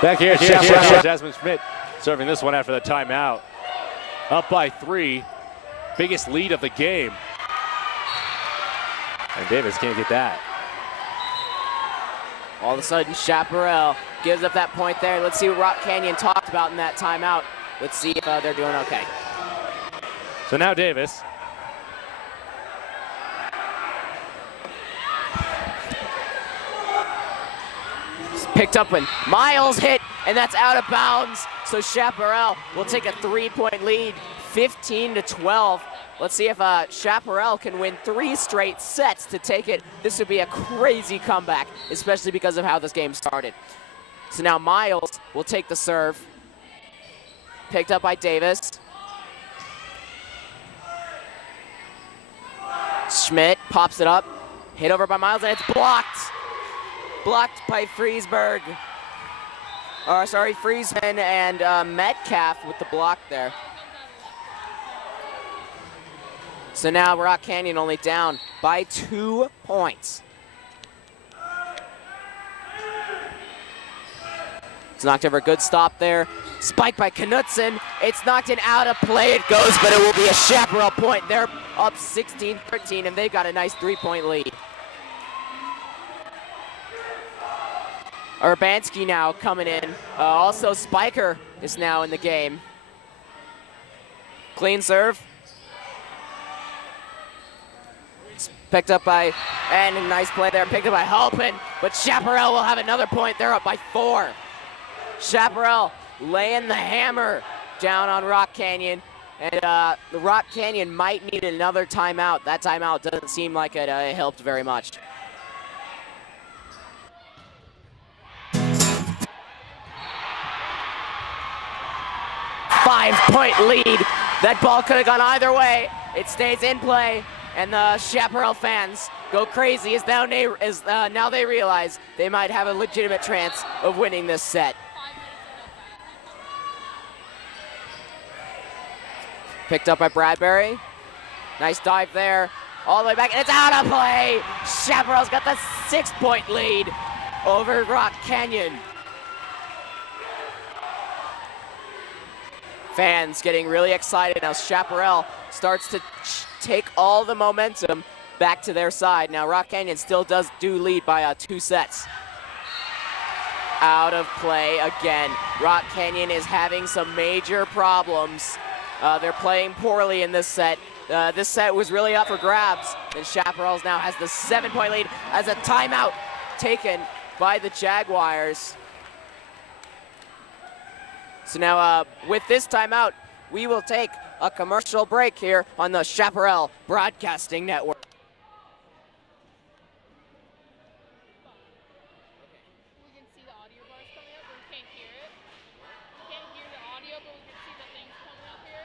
Back here, Chaparral. Jasmine Schmidt serving this one after the timeout. Up by 3, biggest lead of the game. And Davis can't get that. All of a sudden, Chaparral gives up that point there. Let's see what Rock Canyon talked about in that timeout. Let's see if they're doing okay. So now Davis. Picked up when Miles hit, and that's out of bounds. So Chaparral will take a 3-point lead, 15-12. Let's see if Chaparral can win 3 straight sets to take it. This would be a crazy comeback, especially because of how this game started. So now Miles will take the serve. Picked up by Davis. Schmidt pops it up. Hit over by Miles, and it's blocked. Blocked by Friesberg. Friesman and Metcalf with the block there. So now Rock Canyon only down by 2 points. It's knocked over, good stop there. Spike by Knutson. It's knocked in, out of play. It goes, but it will be a Chaparral point. They're up 16-13, and they've got a nice 3-point lead. Urbanski now coming in. Also, Spiker is now in the game. Clean serve. Picked up by, and a nice play there, picked up by Halpin, but Chaparral will have another point. They're up by 4. Chaparral laying the hammer down on Rock Canyon, and the Rock Canyon might need another timeout. That timeout doesn't seem like it helped very much. Five-point lead. That ball could have gone either way. It stays in play, and the Chaparral fans go crazy as now they realize they might have a legitimate chance of winning this set. Picked up by Bradbury. Nice dive there. All the way back, and it's out of play. Chaparral's got the 6-point lead over Rock Canyon. Fans getting really excited now. Chaparral starts to take all the momentum back to their side. Now Rock Canyon still does lead by 2 sets. Out of play again. Rock Canyon is having some major problems. They're playing poorly in this set. This set was really up for grabs. And Chaparral now has the 7-point lead as a timeout taken by the Jaguars. So now with this timeout, we will take a commercial break here on the Chaparral Broadcasting Network. We can see the audio bars coming up, but we can't hear it. We can't hear the audio, but we can see the things coming up here.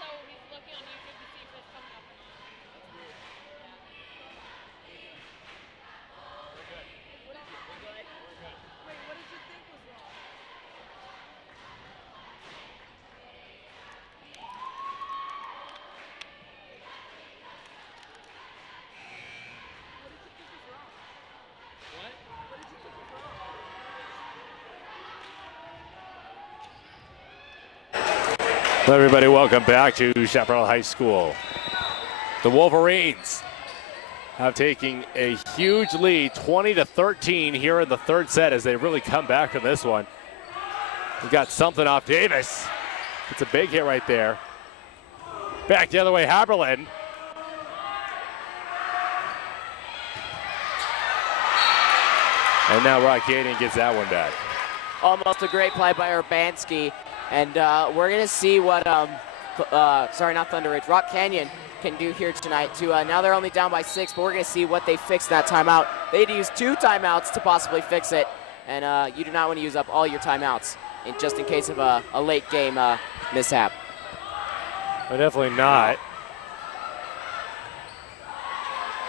So he's looking on YouTube to see if it's coming up or not. That's weird. Yeah. We're good. What did you think? We're good. Wait, what did you think was wrong? Hello, everybody. Welcome back to Chaparral High School. The Wolverines have taken a huge lead, 20-13 here in the 3rd set as they really come back from this one. We got something off Davis. It's a big hit right there. Back the other way, Haberlin. And now Rockanian gets that one back. Almost a great play by Urbanski. And we're going to see what, sorry, not Thunder Ridge, Rock Canyon can do here tonight. Now they're only down by 6, but we're going to see what they fix that timeout. They had to use 2 timeouts to possibly fix it. And you do not want to use up all your timeouts just in case of a late game mishap. Well, definitely not.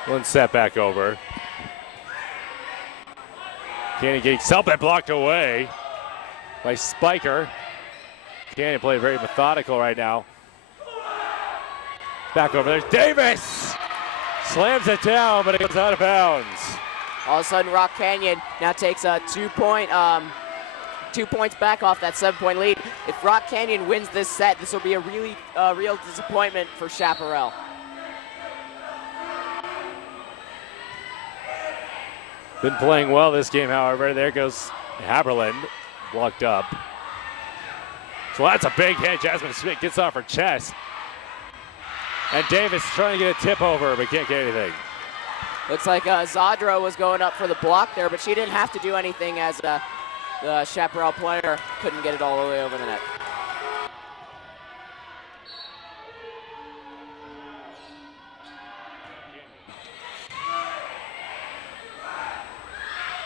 One set back over. Canyon getting something blocked away by Spiker. Canyon playing very methodical right now. Back over there. Davis slams it down, but it goes out of bounds. All of a sudden, Rock Canyon now takes a 2 points back off that 7-point lead. If Rock Canyon wins this set, this will be a really real disappointment for Chaparral. Been playing well this game, however. There goes Haberlin, blocked up. So that's a big hit. Jasmine Smith gets off her chest. And Davis trying to get a tip over, but can't get anything. Looks like Zadra was going up for the block there, but she didn't have to do anything as the Chaparral player couldn't get it all the way over the net.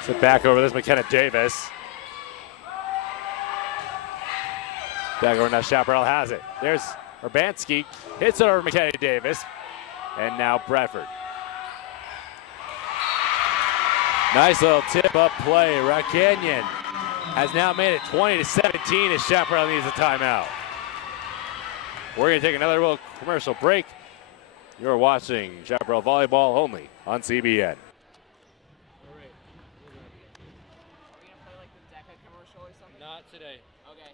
So back over this, McKenna Davis. Back over now, Chaparral has it. There's Urbanski, hits it over McKenna Davis. And now Bradford. Nice little tip-up play. Rock Canyon has now made it 20-17 as Chaparral needs a timeout. We're going to take another little commercial break. You're watching Chaparral Volleyball only on CBN. Not today. Okay.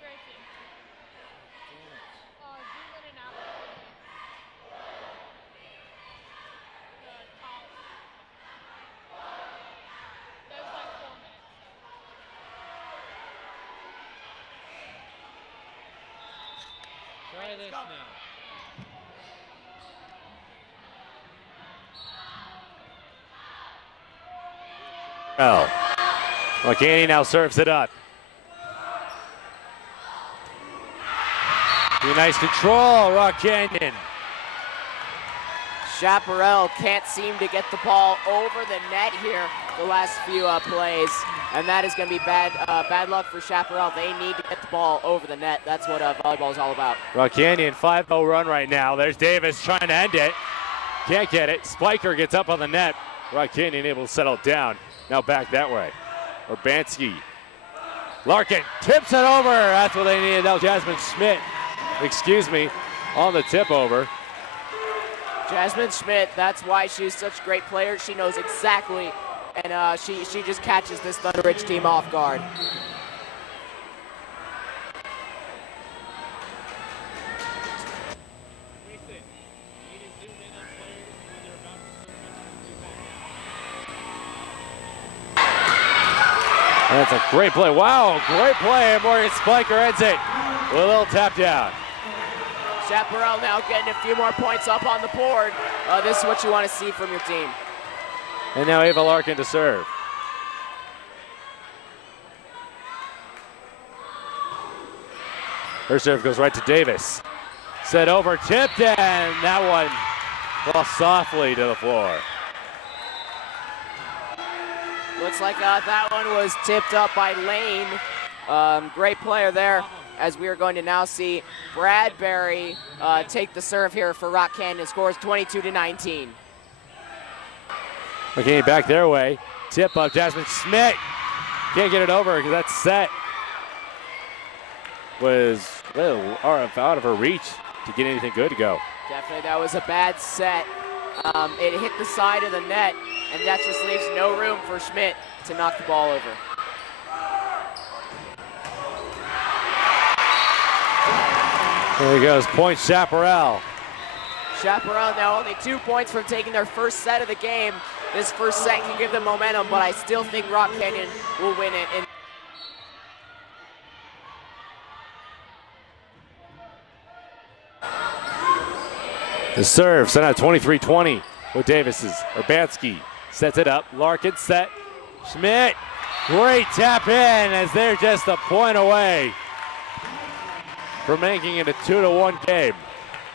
Gracie. Zoom in and out. The top. There's like 4 minutes. Try this now. Oh. McKinney now serves it up. Be nice control, Rock Canyon. Chaparral can't seem to get the ball over the net here the last few plays, and that is going to be bad luck for Chaparral. They need to get the ball over the net. That's what volleyball is all about. Rock Canyon 5-0 run right now. There's Davis trying to end it. Can't get it. Spiker gets up on the net. Rock Canyon able to settle down. Now back that way. Urbanski. Larkin tips it over. That's what they needed. Now Jasmine Schmidt, on the tip over. Jasmine Schmidt, that's why she's such a great player. She knows exactly, and she just catches this Thunder Ridge team off guard. That's a great play. Wow, great play. Morgan Spiker ends it with a little tap down. Chaparral now getting a few more points up on the board. This is what you want to see from your team. And now Ava Larkin to serve. Her serve goes right to Davis. Set over, tipped, and that one falls softly to the floor. Looks like that one was tipped up by Lane. Great player there, as we are going to now see Bradbury take the serve here for Rock Canyon. Scores 22-19. Okay, back their way. Tip up, Jasmine Schmidt. Can't get it over because that set was out of her reach to get anything good to go. Definitely, that was a bad set. It hit the side of the net, and that just leaves no room for Schmidt to knock the ball over. There he goes, point Chaparral. Chaparral now only 2 points from taking their first set of the game. this first set can give them momentum, but I still think Rock Canyon will win it. The serve sent out 23-20 with Davis's. Urbanski sets it up. Larkin set. Schmidt, great tap in as they're just a point away from making it a 2-1 game.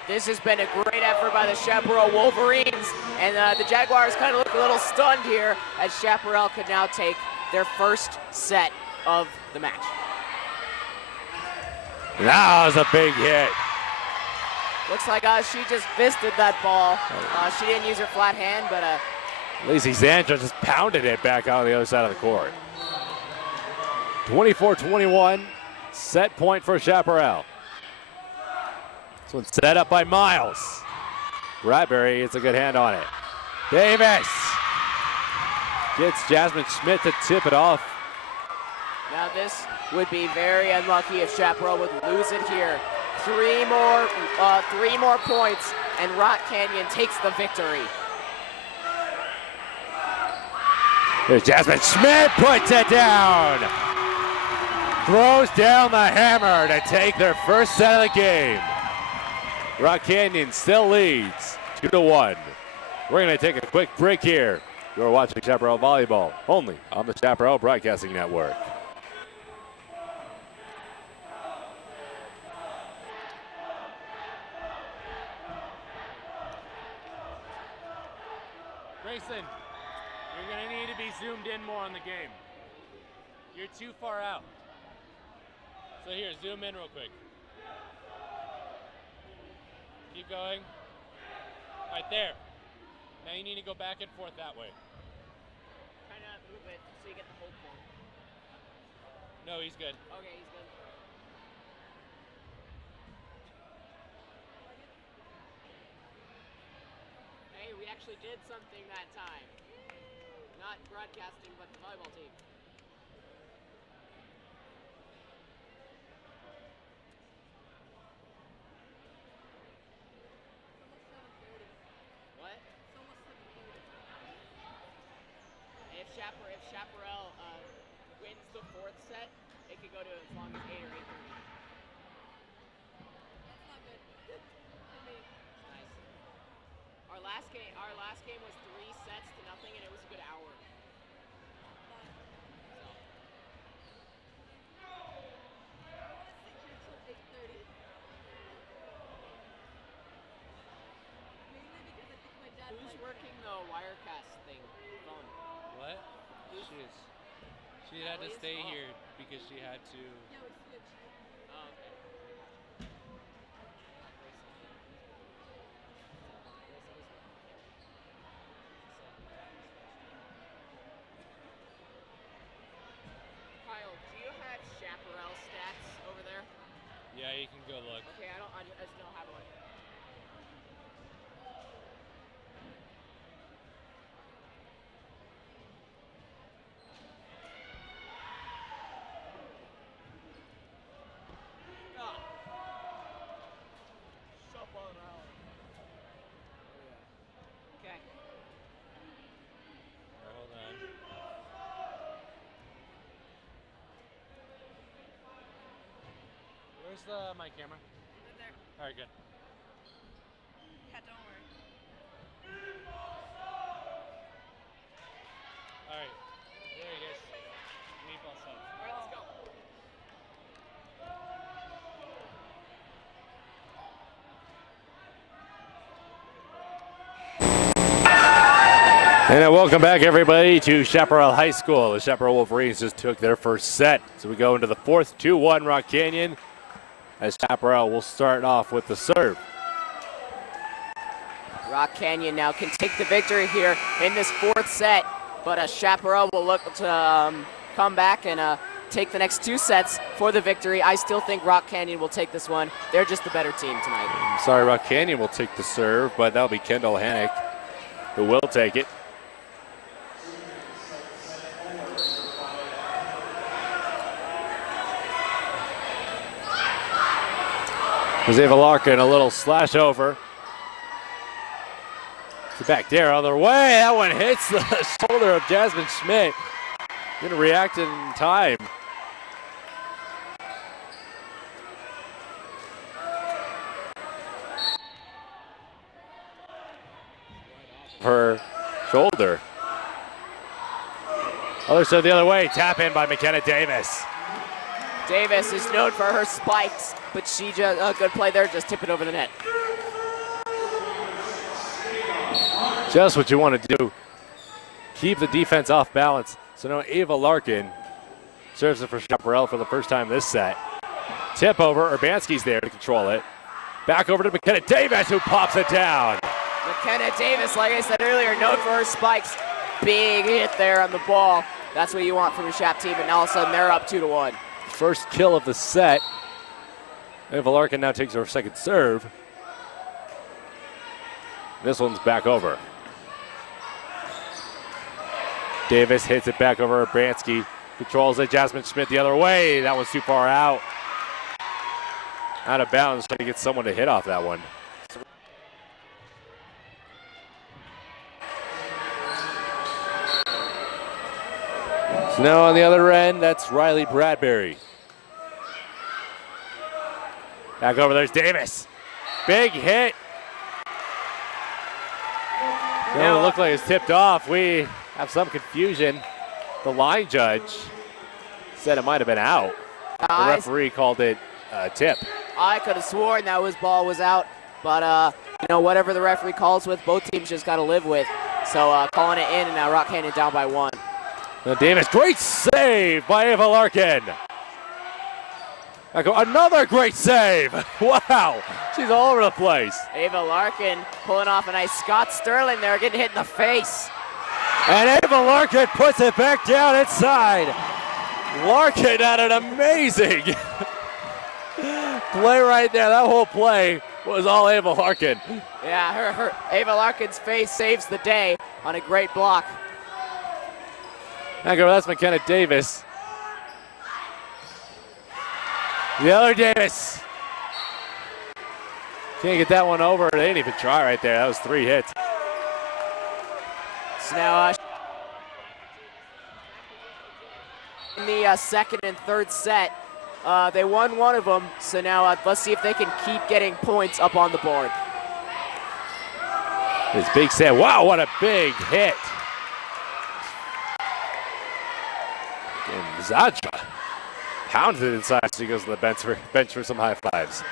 This has been a great effort by the Chaparral Wolverines, and the Jaguars kind of look a little stunned here as Chaparral could now take their first set of the match. That was a big hit. Looks like she just fisted that ball. She didn't use her flat hand, but Lacey Zandra just pounded it back out on the other side of the court. 24-21, set point for Chaparral. This one's set up by Miles. Bradbury gets a good hand on it. Davis gets Jasmine Schmidt to tip it off. now this would be very unlucky if Chaparral would lose it here. Three more points, and Rock Canyon takes the victory. Here's Jasmine Schmidt, puts it down. Throws down the hammer to take their first set of the game. Rock Canyon still leads 2-1. We're going to take a quick break here. You're watching Chaparral Volleyball, only on the Chaparral Broadcasting Network. Grayson, you're going to need to be zoomed in more on the game. You're too far out. So here, zoom in real quick. Keep going. Right there. Now you need to go back and forth that way. Kind of move it so you get the whole point. No, he's good. Okay, he's good. Hey, we actually did something that time. Not broadcasting, but the volleyball team. What? If Chaparral wins the fourth set, it could go to as long as 8 or 8:30. That's not good. For me. Nice. Our last game was 3 sets to nothing, and it was a good hour. Fine. So. I want to sit here till 8:30. Mainly because I think my dad Who's might. working the Wirecast thing? Phone. What? She had to Ellie's stay mom. here because she had to. Yeah, we switched. Oh, okay. Kyle, do you have Chaparral stats over there? Yeah, you can go look. Okay, I just don't have one. Okay. Alright, hold on. Where's my camera? Right there. Alright, good. Yeah, don't worry. Alright, there he is. Meatball sub. All right, let's go. And welcome back, everybody, to Chaparral High School. The Chaparral Wolverines just took their first set. So we go into the fourth, 2-1 Rock Canyon, as Chaparral will start off with the serve. Rock Canyon now can take the victory here in this fourth set, but Chaparral will look to come back and take the next 2 sets for the victory. I still think Rock Canyon will take this one. They're just the better team tonight. I'm sorry, Rock Canyon will take the serve, but that'll be Kendall Hannick who will take it. Jose Larkin, a little slash over. It's back there on their way. That one hits the shoulder of Jasmine Schmidt. Didn't react in time. Her shoulder. Other side the other way. Tap in by McKenna Davis. Davis is known for her spikes, but she just a good play there, just tip it over the net. Just what you want to do. Keep the defense off balance. So now Ava Larkin serves it for Chaparral for the first time this set. Tip over. Urbanski's there to control it. Back over to McKenna Davis, who pops it down. McKenna Davis, like I said earlier, known for her spikes. Big hit there on the ball. That's what you want from your Chap team, and all of a sudden they're up 2-1. First kill of the set. Ava Larkin now takes her second serve. This one's back over. Davis hits it back over Urbanski. Controls it. Jasmine Schmidt the other way. That one's too far out. Out of bounds, trying to get someone to hit off that one. So now on the other end, that's Riley Bradbury. Back over, there's Davis. Big hit. Now it looked like it's tipped off. We have some confusion. The line judge said it might have been out. The referee called it a tip. I could have sworn that his ball was out, but whatever the referee calls with, both teams just got to live with. So calling it in, and now Rock Canyon down by 1. Now Davis, great save by Ava Larkin. Another great save. Wow, she's all over the place. Ava Larkin pulling off a nice Scott Sterling there, getting hit in the face. And Ava Larkin puts it back down inside. Larkin had an amazing play right there. That whole play was all Ava Larkin. Yeah, her Ava Larkin's face saves the day on a great block. That's McKenna Davis. The other Davis. Can't get that one over. They didn't even try right there. That was 3 hits. So now in the second and third set, they won one of them. So now let's see if they can keep getting points up on the board. This big set. Wow, what a big hit. And Zadra pounds it inside, so he goes to the bench for some high fives.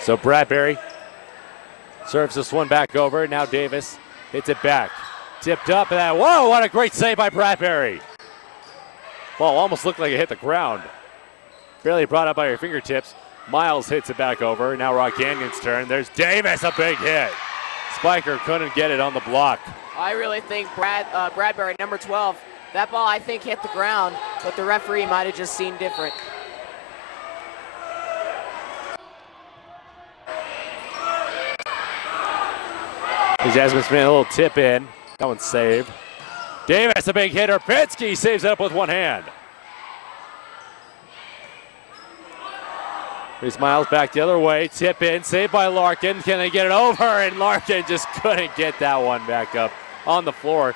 So Bradbury serves this one back over. Now Davis hits it back. Tipped up, and whoa, what a great save by Bradbury. Ball almost looked like it hit the ground. Barely brought up by her fingertips. Miles hits it back over. Now Rock Canyon's turn. There's Davis, a big hit. Spiker couldn't get it on the block. I really think Bradbury, number 12, that ball I think hit the ground, but the referee might have just seen different. Jasmine Smith, a little tip in. That one's saved. Davis, a big hitter. Pinsky saves it up with one hand. Here's Miles back the other way. Tip in, saved by Larkin. Can they get it over? And Larkin just couldn't get that one back up on the floor.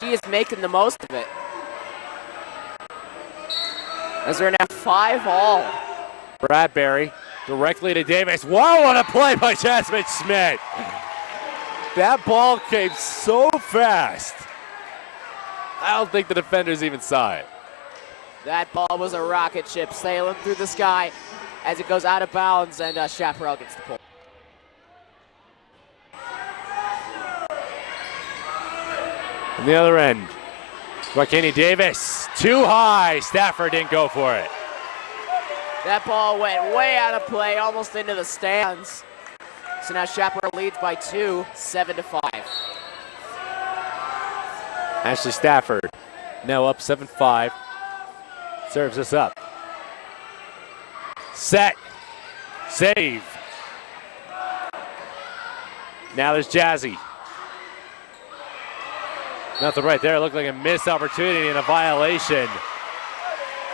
She is making the most of it. As we're now 5-all. Bradbury directly to Davis. Whoa, what a play by Jasmine Schmidt. That ball came so fast. I don't think the defenders even saw it. That ball was a rocket ship sailing through the sky as it goes out of bounds, and Chaparral gets the pull. On the other end, Joaquini Davis, too high. Stafford didn't go for it. That ball went way out of play, almost into the stands. So now Chaparral leads by 2, 7-5. Ashley Stafford now up 7-5. Serves us up. Set. Save. Now there's Jazzy. Nothing right there. Looked like a missed opportunity and a violation.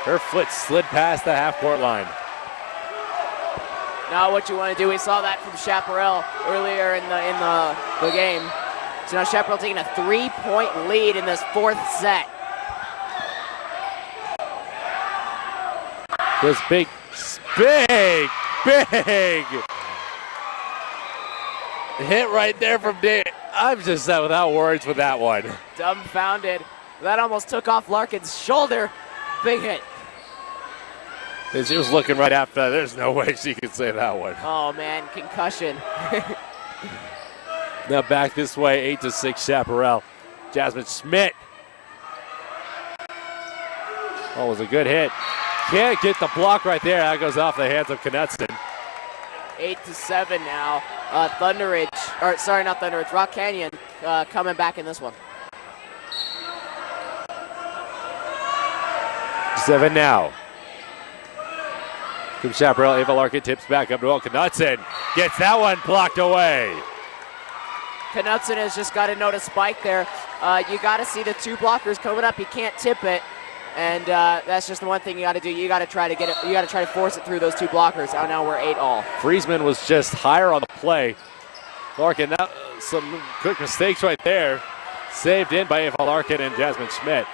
Her foot slid past the half-court line. Not what you want to do. We saw that from Chaparral earlier in the game. So now Chaparral taking a 3-point lead in this fourth set. This big hit right there from Dave. I'm just without words with that one. Dumbfounded. That almost took off Larkin's shoulder. Big hit. She was looking right after that. There's no way she could say that one. Oh man, concussion. Now back this way, 8-6 Chaparral. Jasmine Schmidt. Oh, it was a good hit. Can't get the block right there. That goes off the hands of Knutson. 8-7 now. Thunder Ridge, or sorry, not Thunder Ridge, Rock Canyon coming back in this one. 7 now. From Chaparral, Ava Larkin tips back up to Knutson. Gets that one blocked away. Knutson has just got to know to spike there. You got to see the two blockers coming up. You can't tip it, and that's just the one thing you got to do. You got to try to get it. You got to try to force it through those two blockers. Now we're 8-all. Friesman was just higher on the play. Larkin, some quick mistakes right there. Saved in by Ava Larkin and Jasmine Schmidt.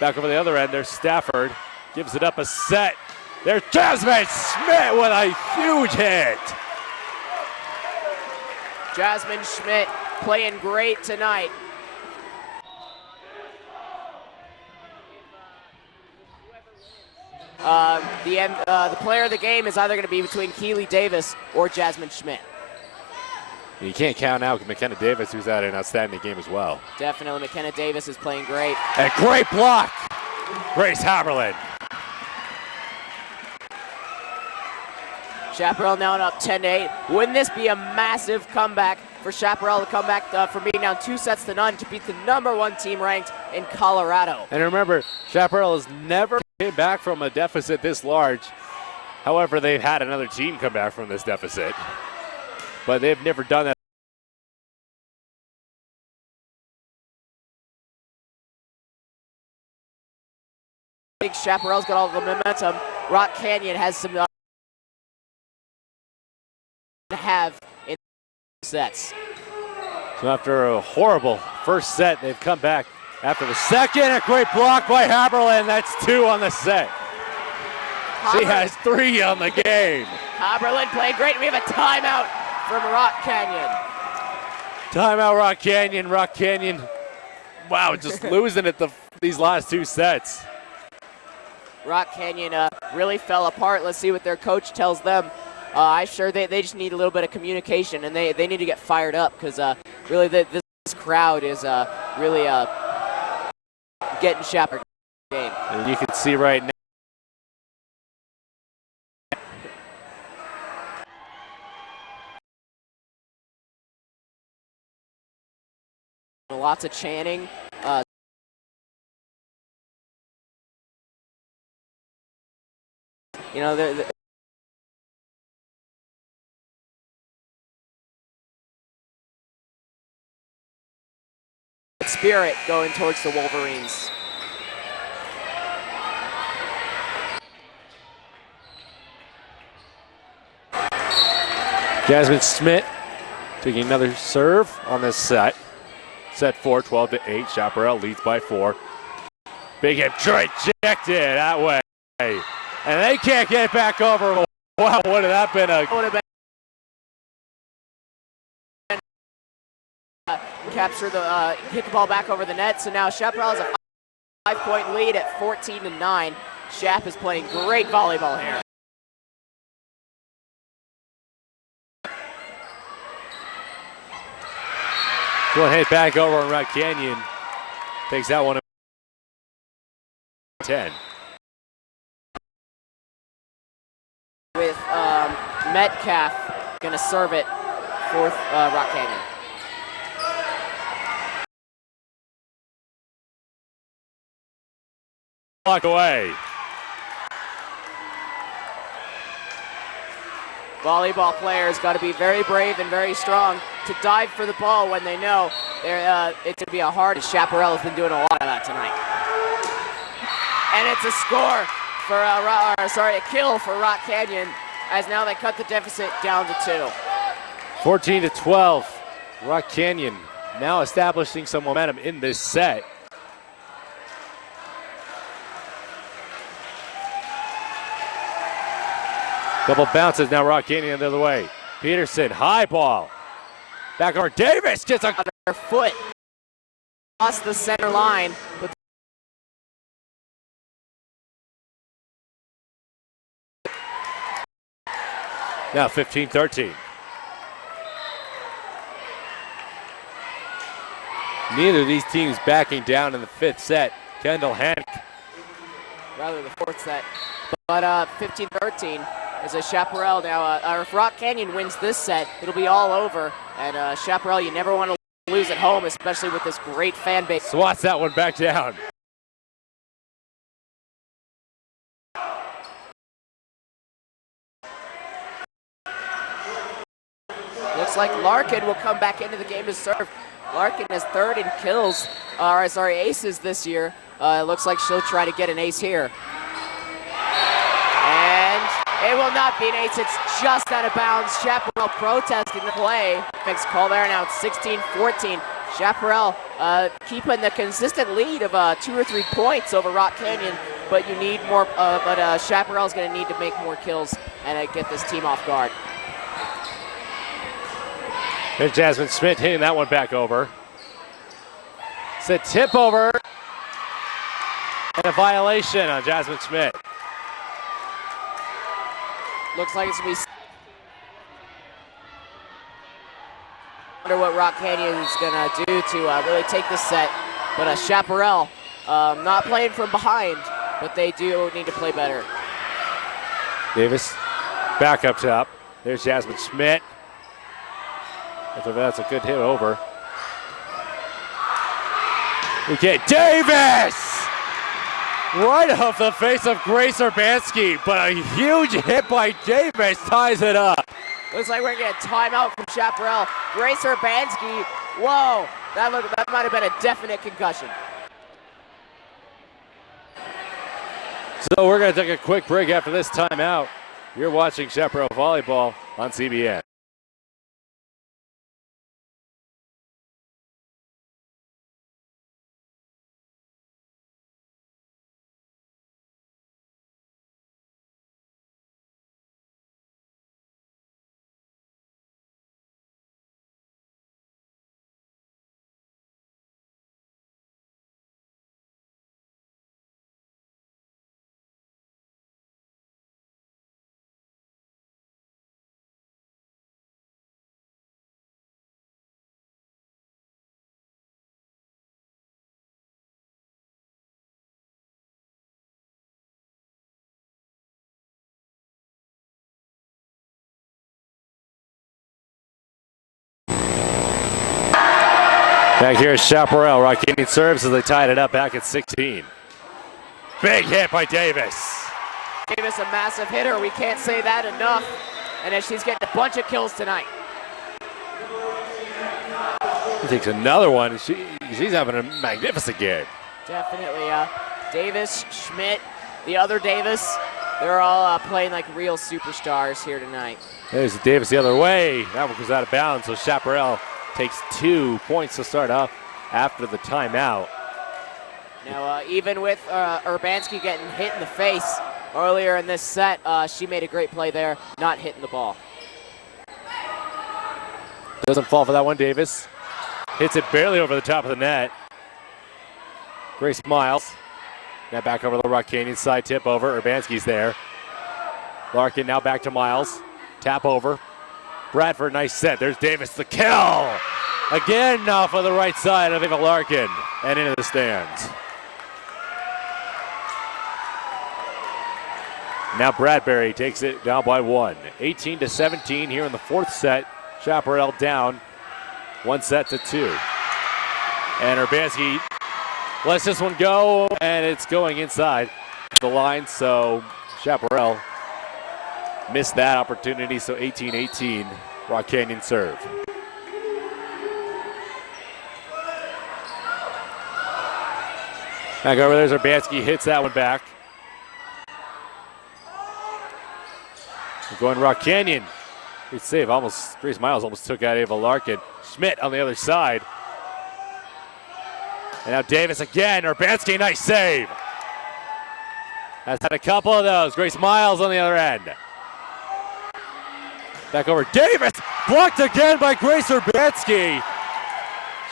Back over the other end, there's Stafford. Gives it up a set. There's Jasmine Schmidt with a huge hit. Jasmine Schmidt playing great tonight. The player of the game is either going to be between Keely Davis or Jasmine Schmidt. You can't count out McKenna Davis, who's had an outstanding game as well. Definitely, McKenna Davis is playing great. A great block, Grace Haberlin. Chaparral now up 10-8. Wouldn't this be a massive comeback for Chaparral to come back from being down 2-0 to beat the #1 team ranked in Colorado? And remember, Chaparral has never came back from a deficit this large. However, they've had another team come back from this deficit, but they've never done that. I think Chaparral's got all the momentum. Rock Canyon has some to have in sets. So after a horrible first set, they've come back after the second. A great block by Haberlin. That's 2 on the set. She has 3 on the game. Haberlin playing great. We have a timeout from Rock Canyon. Timeout, Rock Canyon. Rock Canyon, wow, just losing it these last 2 sets. Rock Canyon really fell apart. Let's see what their coach tells them. I'm sure they just need a little bit of communication, and they need to get fired up because really this crowd is really getting Chaparral game. And you can see right now. Lots of chanting. You know, spirit going towards the Wolverines. Jasmine Schmidt taking another serve on this set. Set 4, 12-8. Chaparral leads by 4. Big hip rejected that way. And they can't get it back over. Wow, would have that been a... Capture the hit the ball back over the net. So now Chaparral has a 5-point lead at 14-9. Chap is playing great volleyball here. One hit back over on Rock Canyon. Takes that one 10. With Metcalf gonna serve it for Rock Canyon. Block away. Volleyball players got to be very brave and very strong to dive for the ball when they know it's going to be a hard. Chaparral has been doing a lot of that tonight. And it's a score for, a kill for Rock Canyon, as now they cut the deficit down to 2. 14-12. Rock Canyon now establishing some momentum in this set. Couple bounces now. Rock Canyon the other way. Peterson, high ball. Back over. Davis gets a her foot across the center line. But now 15-13. Neither of these teams backing down in the 5th set. Kendall Hank. Rather the 4th set. But 15-13 is a Chaparral now. If Rock Canyon wins this set, it'll be all over. And Chaparral, you never want to lose at home, especially with this great fan base. Swats that one back down. Looks like Larkin will come back into the game to serve. Larkin is 3rd in kills, aces this year. It looks like she'll try to get an ace here. And it will not be an ace, it's just out of bounds. Chaparral protesting the play. Makes a call there, now it's 16-14. Chaparral keeping the consistent lead of 2 or 3 points over Rock Canyon, but you need more, Chaparral's gonna need to make more kills and get this team off guard. There's Jasmine Schmidt hitting that one back over. It's a tip over. And a violation on Jasmine Schmidt. Looks like it's gonna be. Wonder what Rock Canyon is gonna do to really take this set. But Chaparral not playing from behind, but they do need to play better. Davis back up top. There's Jasmine Schmidt. That's a good hit over. Okay, Davis! Right off the face of Grace Urbanski, but a huge hit by Davis ties it up. Looks like we're gonna get a timeout from Chaparral. Grace Urbanski, whoa, that might have been a definite concussion. So we're gonna take a quick break after this timeout. You're watching Chaparral Volleyball on CBN. Back here is Chaparral. Rock Canyon serves as they tied it up back at 16. Big hit by Davis. Davis, a massive hitter. We can't say that enough. And as she's getting a bunch of kills tonight. He takes another one. She's having a magnificent game. Definitely. Davis, Schmidt, the other Davis, they're all playing like real superstars here tonight. There's Davis the other way. That one goes out of bounds, so Chaparral takes 2 points to start off after the timeout. Now, even with Urbanski getting hit in the face earlier in this set, she made a great play there, not hitting the ball. Doesn't fall for that one, Davis. Hits it barely over the top of the net. Grace Miles. Now back over the Rock Canyon side, tip over. Urbanski's there. Larkin now back to Miles. Tap over. Bradford, nice set. There's Davis, the kill. Again off of the right side of Ava Larkin and into the stands. Now Bradbury takes it down by 1. 18-17 here in the 4th set. Chaparral down 1 set to 2. And Urbanski lets this one go, and it's going inside the line, so Chaparral missed that opportunity, so 18-18, Rock Canyon serve. Back over there, Urbanski hits that one back. We're going Rock Canyon. Great save, almost, Grace Miles almost took out Ava Larkin. Schmidt on the other side. And now Davis again, Urbanski, nice save. Has had a couple of those. Grace Miles on the other end. Back over Davis, blocked again by Grace Urbanski.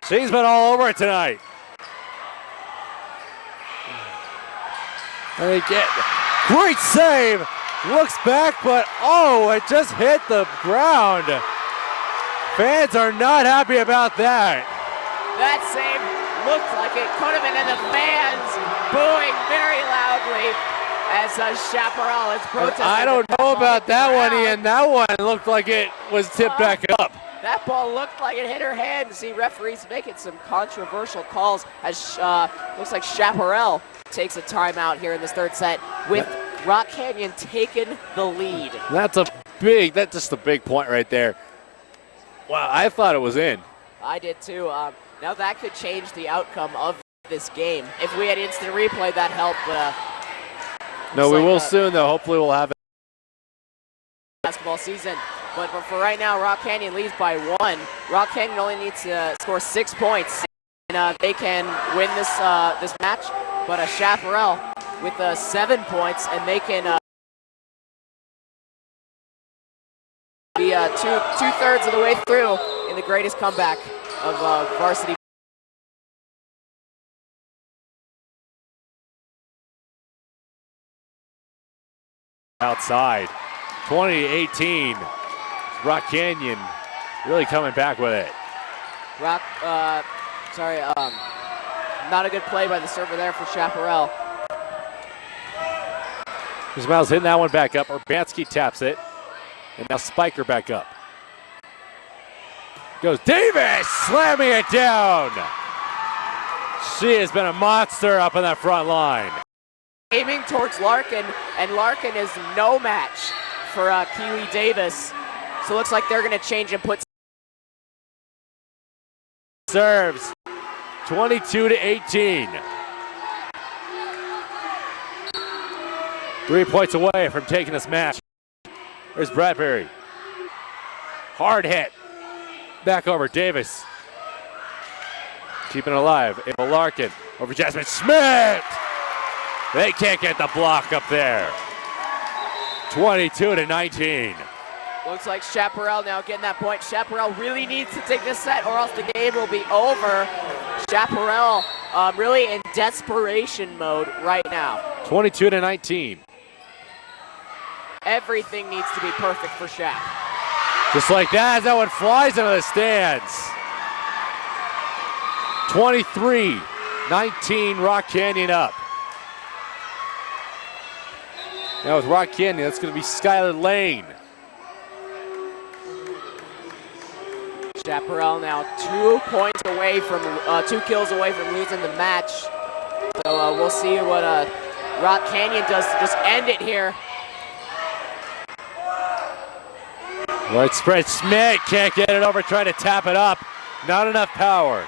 She's been all over it tonight. And again, great save. Looks back, but oh, it just hit the ground. Fans are not happy about that. That save looked like it could have been, and the fans booing very loudly as Chaparral is protesting. I don't know about that one, Ian. That one looked like it was tipped back up. That ball looked like it hit her hand. See, referees making some controversial calls as looks like Chaparral takes a timeout here in this third set with Rock Canyon taking the lead. That's just a big point right there. Wow, I thought it was in. I did too. Now that could change the outcome of this game. If we had instant replay, that helped. No, we will soon though. Hopefully we'll have it. Basketball season. But for right now, Rock Canyon leads by 1. Rock Canyon only needs to score 6 points, and they can win this this match. But Chaparral with 7 points, and they can be two-thirds of the way through in the greatest comeback of varsity. Outside, 20-18. Rock Canyon really coming back with it. Not a good play by the server there for Chaparral. Miles hitting that one back up. Urbanski taps it. And now Spiker back up. Goes Davis, slamming it down. She has been a monster up in that front line. Aiming towards Larkin, and Larkin is no match for Keely Davis. So it looks like they're going to change and put serves 22-18. 3 points away from taking this match. There's Bradbury. Hard hit. Back over Davis. Keeping it alive. Ava Larkin over Jasmine Schmidt. They can't get the block up there. 22-19. Looks like Chaparral now getting that point. Chaparral really needs to take this set or else the game will be over. Chaparral really in desperation mode right now. 22-19. Everything needs to be perfect for Chap. Just like that, as that one flies into the stands. 23-19, Rock Canyon up. Now with Rock Canyon, that's going to be Skylar Lane. Chaparral now 2 points away from, 2 kills away from losing the match. So we'll see what Rock Canyon does to just end it here. Widespread Schmidt can't get it over, trying to tap it up. Not enough power.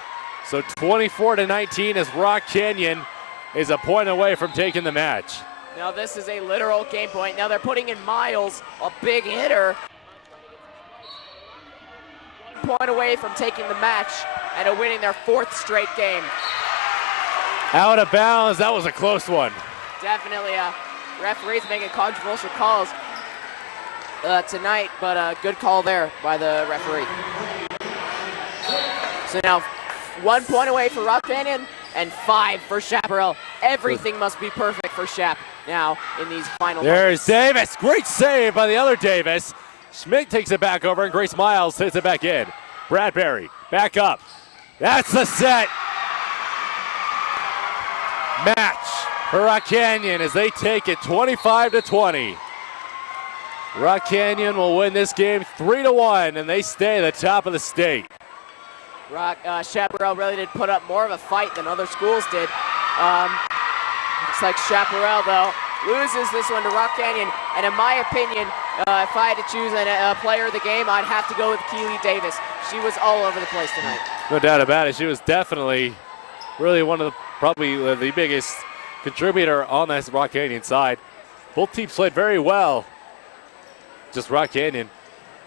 So 24-19 as Rock Canyon is a point away from taking the match. Now this is a literal game point. Now they're putting in Miles, a big hitter. 1 point away from taking the match and winning their 4th straight game. Out of bounds, that was a close one. Definitely, referees making controversial calls tonight, but a good call there by the referee. So now 1 point away for Rock Canyon and 5 for Chaparral. Everything must be perfect for Chap now in these final There's moments. Davis, great save by the other Davis. Schmidt takes it back over and Grace Miles hits it back in. Bradbury back up. That's the set. Match for Rock Canyon as they take it 25-20. Rock Canyon will win this game 3-1 and they stay at the top of the state. Chaparral really did put up more of a fight than other schools did. Looks like Chaparral, though, loses this one to Rock Canyon. And in my opinion, if I had to choose a player of the game, I'd have to go with Keely Davis. She was all over the place tonight. No doubt about it. She was definitely really one of the probably the biggest contributor on this Rock Canyon side. Both teams played very well. Just Rock Canyon,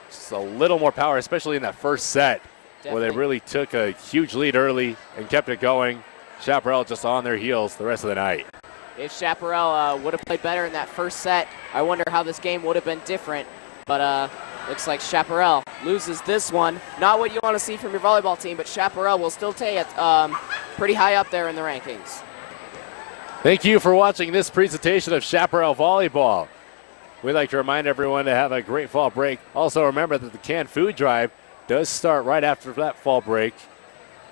just a little more power, especially in that first set, where they really took a huge lead early and kept it going. Chaparral just on their heels the rest of the night. If Chaparral would have played better in that first set, I wonder how this game would have been different. But looks like Chaparral loses this one. Not what you want to see from your volleyball team, but Chaparral will still take it pretty high up there in the rankings. Thank you for watching this presentation of Chaparral Volleyball. We'd like to remind everyone to have a great fall break. Also remember that the canned food drive does start right after that fall break.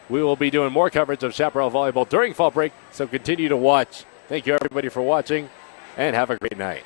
We will be doing more coverage of Chaparral Volleyball during fall break, so continue to watch. Thank you everybody for watching, and have a great night.